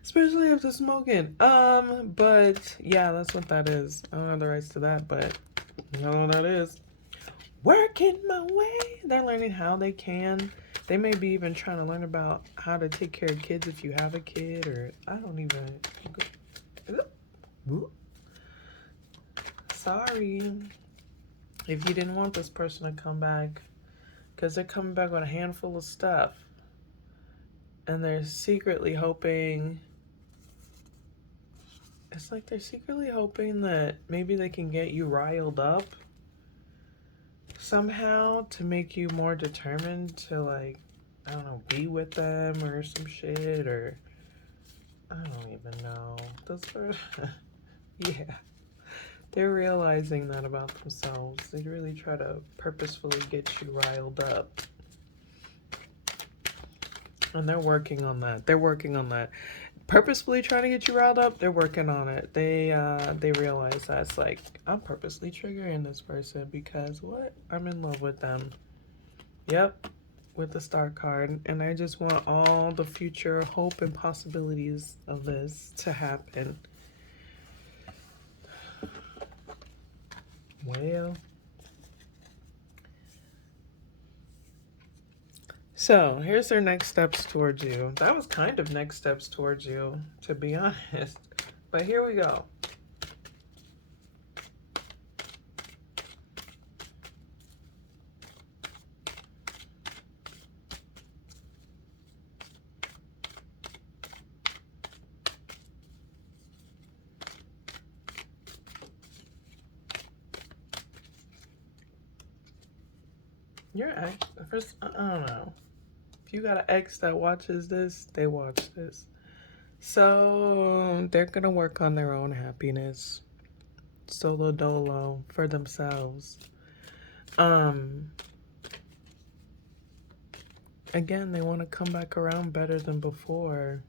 especially after smoking. But yeah, that's what that is. I don't have the rights to that, but you know what that is. Working my way. They're learning how they can. They may be even trying to learn about how to take care of kids if you have a kid, or I don't even. Sorry if you didn't want this person to come back, because they're coming back with a handful of stuff, and they're secretly hoping. It's like they're secretly hoping that maybe they can get you riled up somehow to make you more determined to, like, I don't know, be with them or some shit, or I don't even know. Those are, yeah. They're realizing that about themselves. They really try to purposefully get you riled up. And they're working on that. They're working on that. Purposefully trying to get you riled up, they're working on it. They realize that's like, I'm purposely triggering this person because what? I'm in love with them. Yep, with the star card. And I just want all the future hope and possibilities of this to happen. Well. So here's their next steps towards you. That was kind of next steps towards you, to be honest. But here we go. Your ex, first, I don't know. If you got an ex that watches this, they watch this. So they're going to work on their own happiness. Solo dolo for themselves. Again, they want to come back around better than before.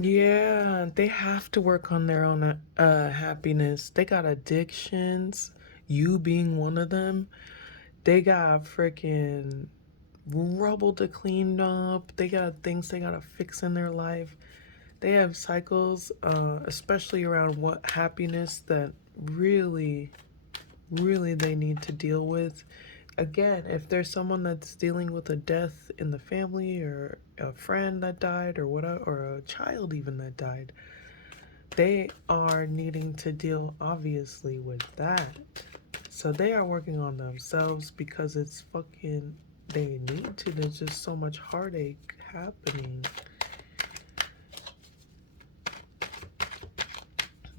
Yeah, they have to work on their own happiness. They got addictions, you being one of them. They got freaking rubble to clean up. They got things they gotta fix in their life. They have cycles, especially around what happiness that really, really they need to deal with. Again, if there's someone that's dealing with a death in the family, or a friend that died, or whatever, or a child even that died, they are needing to deal obviously with that. So they are working on themselves because it's fucking, they need to. There's just so much heartache happening.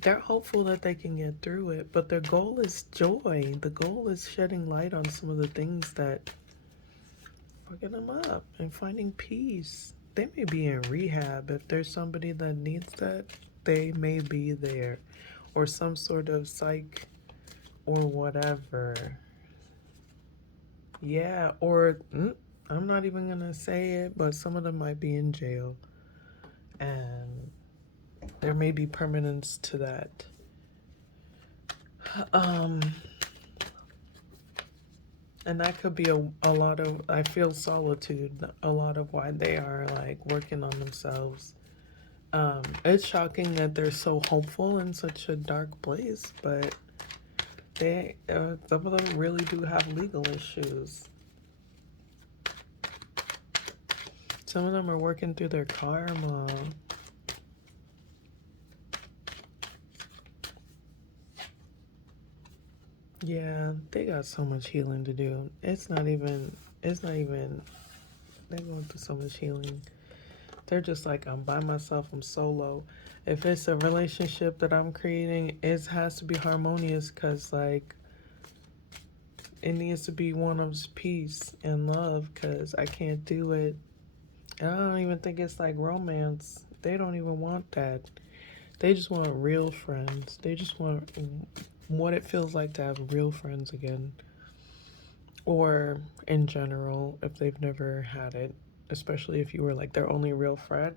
They're hopeful that they can get through it, but their goal is joy. The goal is shedding light on some of the things that fucking them up and finding peace. They may be in rehab. If there's somebody that needs that, they may be there, or some sort of psych or whatever. Yeah, or I'm not even gonna say it, but some of them might be in jail, and there may be permanence to that. And that could be a lot of, I feel, solitude, a lot of why they are like working on themselves. It's shocking that they're so hopeful in such a dark place, but they, some of them really do have legal issues. Some of them are working through their karma. Yeah, they got so much healing to do. It's not even, they're going through so much healing. They're just like, I'm by myself, I'm solo. If it's a relationship that I'm creating, it has to be harmonious because, like, it needs to be one of peace and love because I can't do it. And I don't even think it's like romance. They don't even want that. They just want real friends. They just want what it feels like to have real friends again. Or in general, if they've never had it, especially if you were like their only real friend.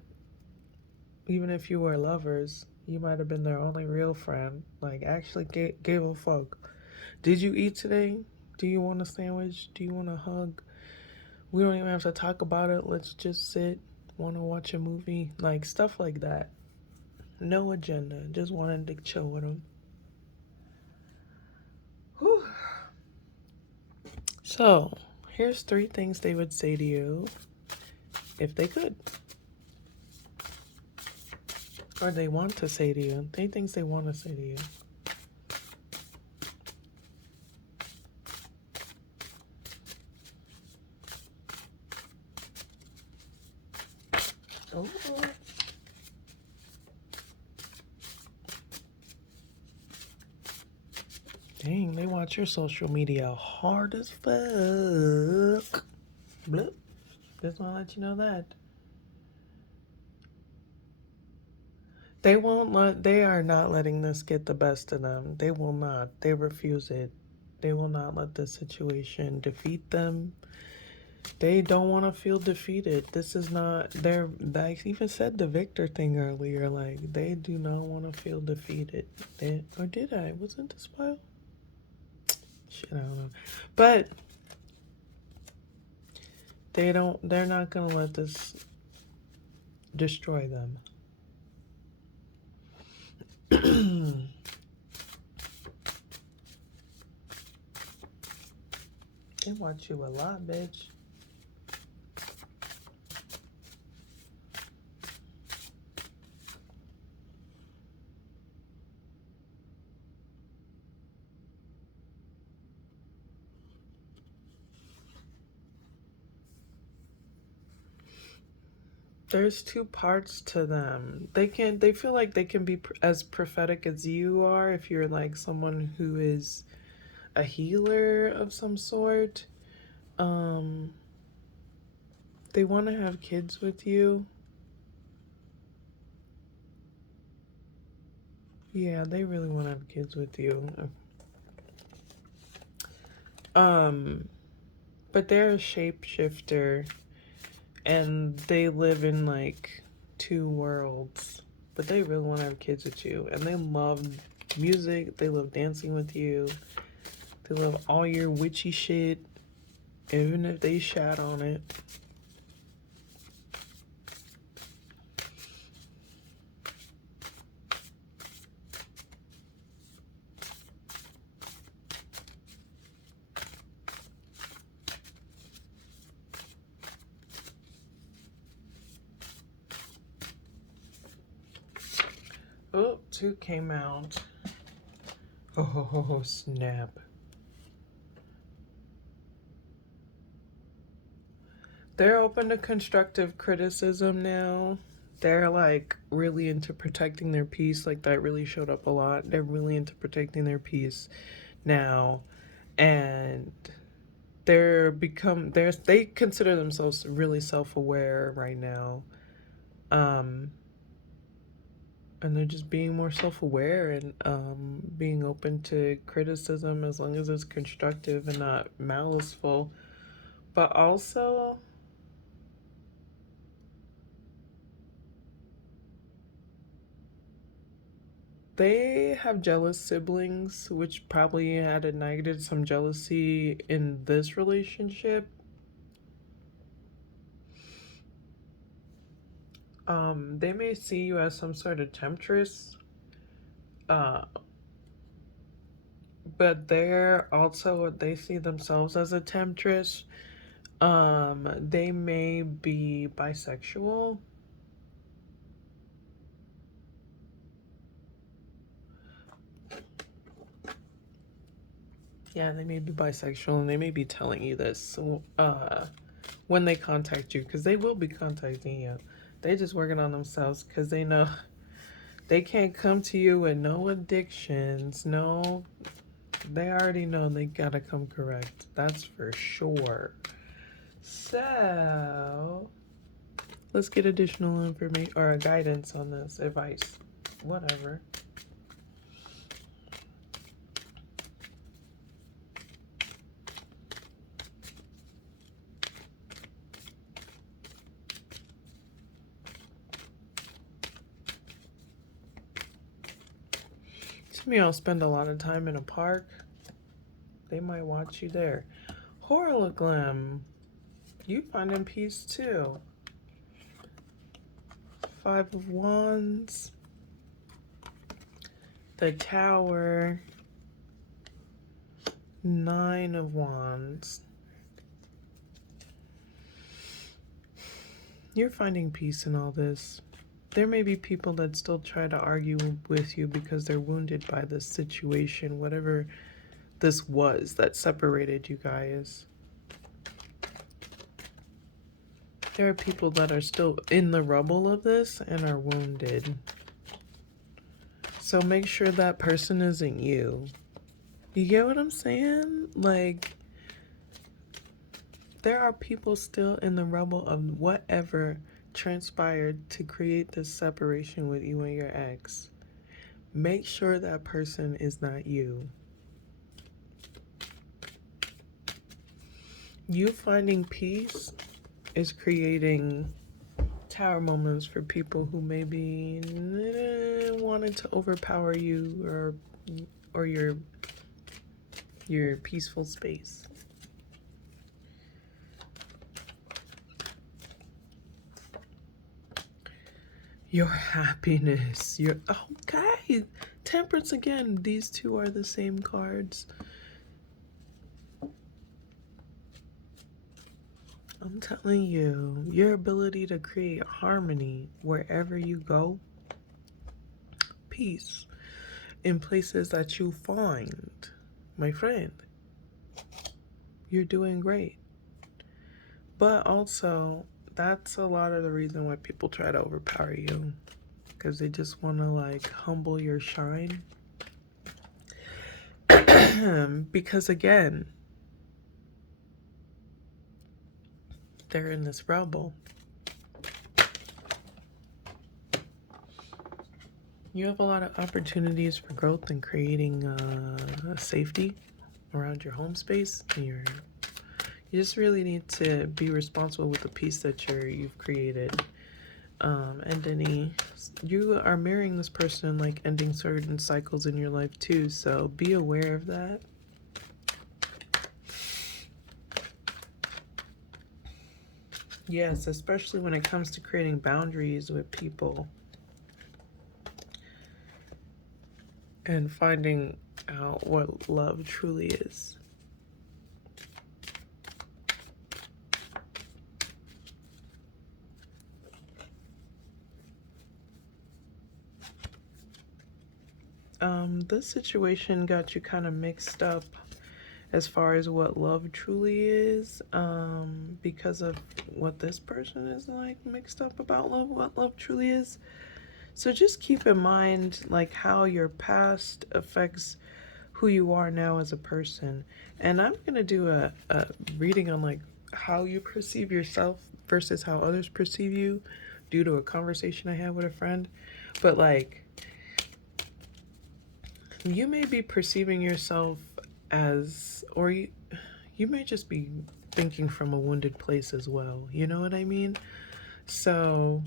Even if you were lovers, you might have been their only real friend. Like, actually gave a fuck. Did you eat today? Do you want a sandwich? Do you want a hug? We don't even have to talk about it. Let's just sit. Want to watch a movie? Like, stuff like that. No agenda. Just wanted to chill with them. Whew. So, here's 3 things they would say to you if they could. Or they want to say to you. 3 things they want to say to you. Oh. Dang, they watch your social media hard as fuck. Bloop. Just want to let you know that. They are not letting this get the best of them. They will not. They refuse it. They will not let this situation defeat them. They don't want to feel defeated. This is not their. I even said the victor thing earlier. Like, they do not want to feel defeated. Or did I? Wasn't this file? Shit, I don't know. But they don't. They're not gonna let this destroy them. They want you a lot, bitch. There's 2 parts to them. They feel like they can be as prophetic as you are if you're like someone who is a healer of some sort. Um, they want to have kids with you. Yeah, they really want to have kids with you. But they're a shapeshifter and they live in like 2 worlds. But they really want to have kids with you. And they love music, they love dancing with you, they love all your witchy shit, even if they shat on it. Oh, 2 came out. Oh, snap. They're open to constructive criticism now. They're like really into protecting their peace. Like, that really showed up a lot. They're really into protecting their peace now. And they consider themselves really self-aware right now. Um and they're just being more self-aware and being open to criticism as long as it's constructive and not maliceful. But also, they have jealous siblings, which probably had ignited some jealousy in this relationship. They may see you as some sort of temptress, uh, but they see themselves as a temptress. They may be bisexual. Yeah, they may be bisexual and they may be telling you this when they contact you, because they will be contacting you. They just working on themselves because they know they can't come to you with no addictions. No, they already know they gotta come correct. That's for sure. So let's get additional information or guidance on this, advice, whatever. Some of y'all spend a lot of time in a park. They might watch you there. Horologlam, you finding peace too. Five of Wands, the Tower, Nine of Wands. You're finding peace in all this. There may be people that still try to argue with you because they're wounded by this situation, whatever this was that separated you guys. There are people that are still in the rubble of this and are wounded. So make sure that person isn't you. You get what I'm saying? Like, there are people still in the rubble of whatever transpired to create this separation with you and your ex. Make sure that person is not you. You finding peace is creating tower moments for people who maybe wanted to overpower you or your peaceful space. Your happiness. Your okay. Temperance again. These two are the same cards. I'm telling you, your ability to create harmony wherever you go, peace in places that you find, my friend, you're doing great. But also, that's a lot of the reason why people try to overpower you, because they just want to like humble your shine. Because again, they're in this rubble. You have a lot of opportunities for growth and creating safety around your home space. And you just really need to be responsible with the peace that you've created. And you are marrying this person, like ending certain cycles in your life too. So be aware of that. Yes, especially when it comes to creating boundaries with people and finding out what love truly is. This situation got you kind of mixed up as far as what love truly is, because of what this person is like mixed up about love, what love truly is. So just keep in mind like how your past affects who you are now as a person. And I'm gonna do a reading on like how you perceive yourself versus how others perceive you due to a conversation I had with a friend. But like, you may be perceiving yourself as, or you may just be thinking from a wounded place as well. You know what I mean? So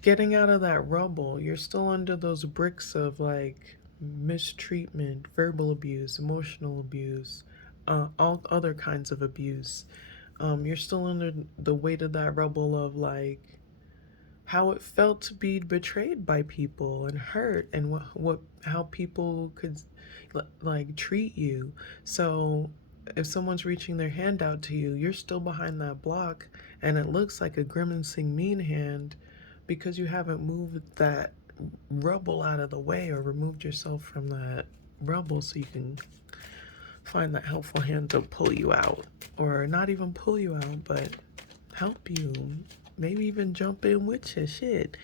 getting out of that rubble, you're still under those bricks of like mistreatment, verbal abuse, emotional abuse, all other kinds of abuse. You're still under the weight of that rubble of like how it felt to be betrayed by people and hurt, and how people could like treat you. So if someone's reaching their hand out to you, you're still behind that block and it looks like a grimacing mean hand because you haven't moved that rubble out of the way or removed yourself from that rubble so you can find that helpful hand to pull you out, or not even pull you out, but help you. Maybe even jump in with your shit.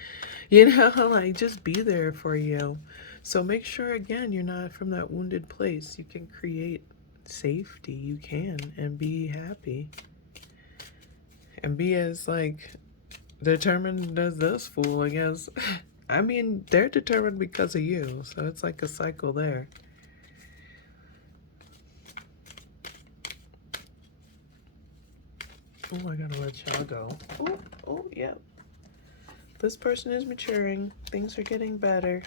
You know, like just be there for you. So make sure, again, you're not from that wounded place. You can create safety. You can, and be happy. And be as, like, determined as this fool, I guess. I mean, they're determined because of you. So it's like a cycle there. Oh, I gotta let y'all go. Oh, yeah. This person is maturing. Things are getting better.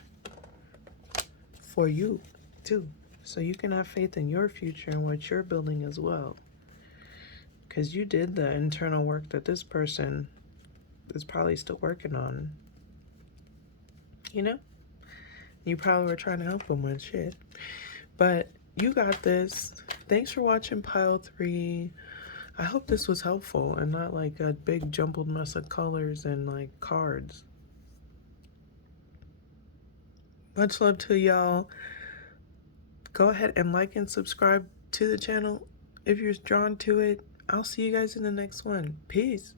For you, too. So you can have faith in your future and what you're building as well. Because you did the internal work that this person is probably still working on. You know? You probably were trying to help them with shit. But you got this. Thanks for watching Pile 3. I hope this was helpful and not like a big jumbled mess of colors and like cards. Much love to y'all. Go ahead and like and subscribe to the channel if you're drawn to it. I'll see you guys in the next one. Peace.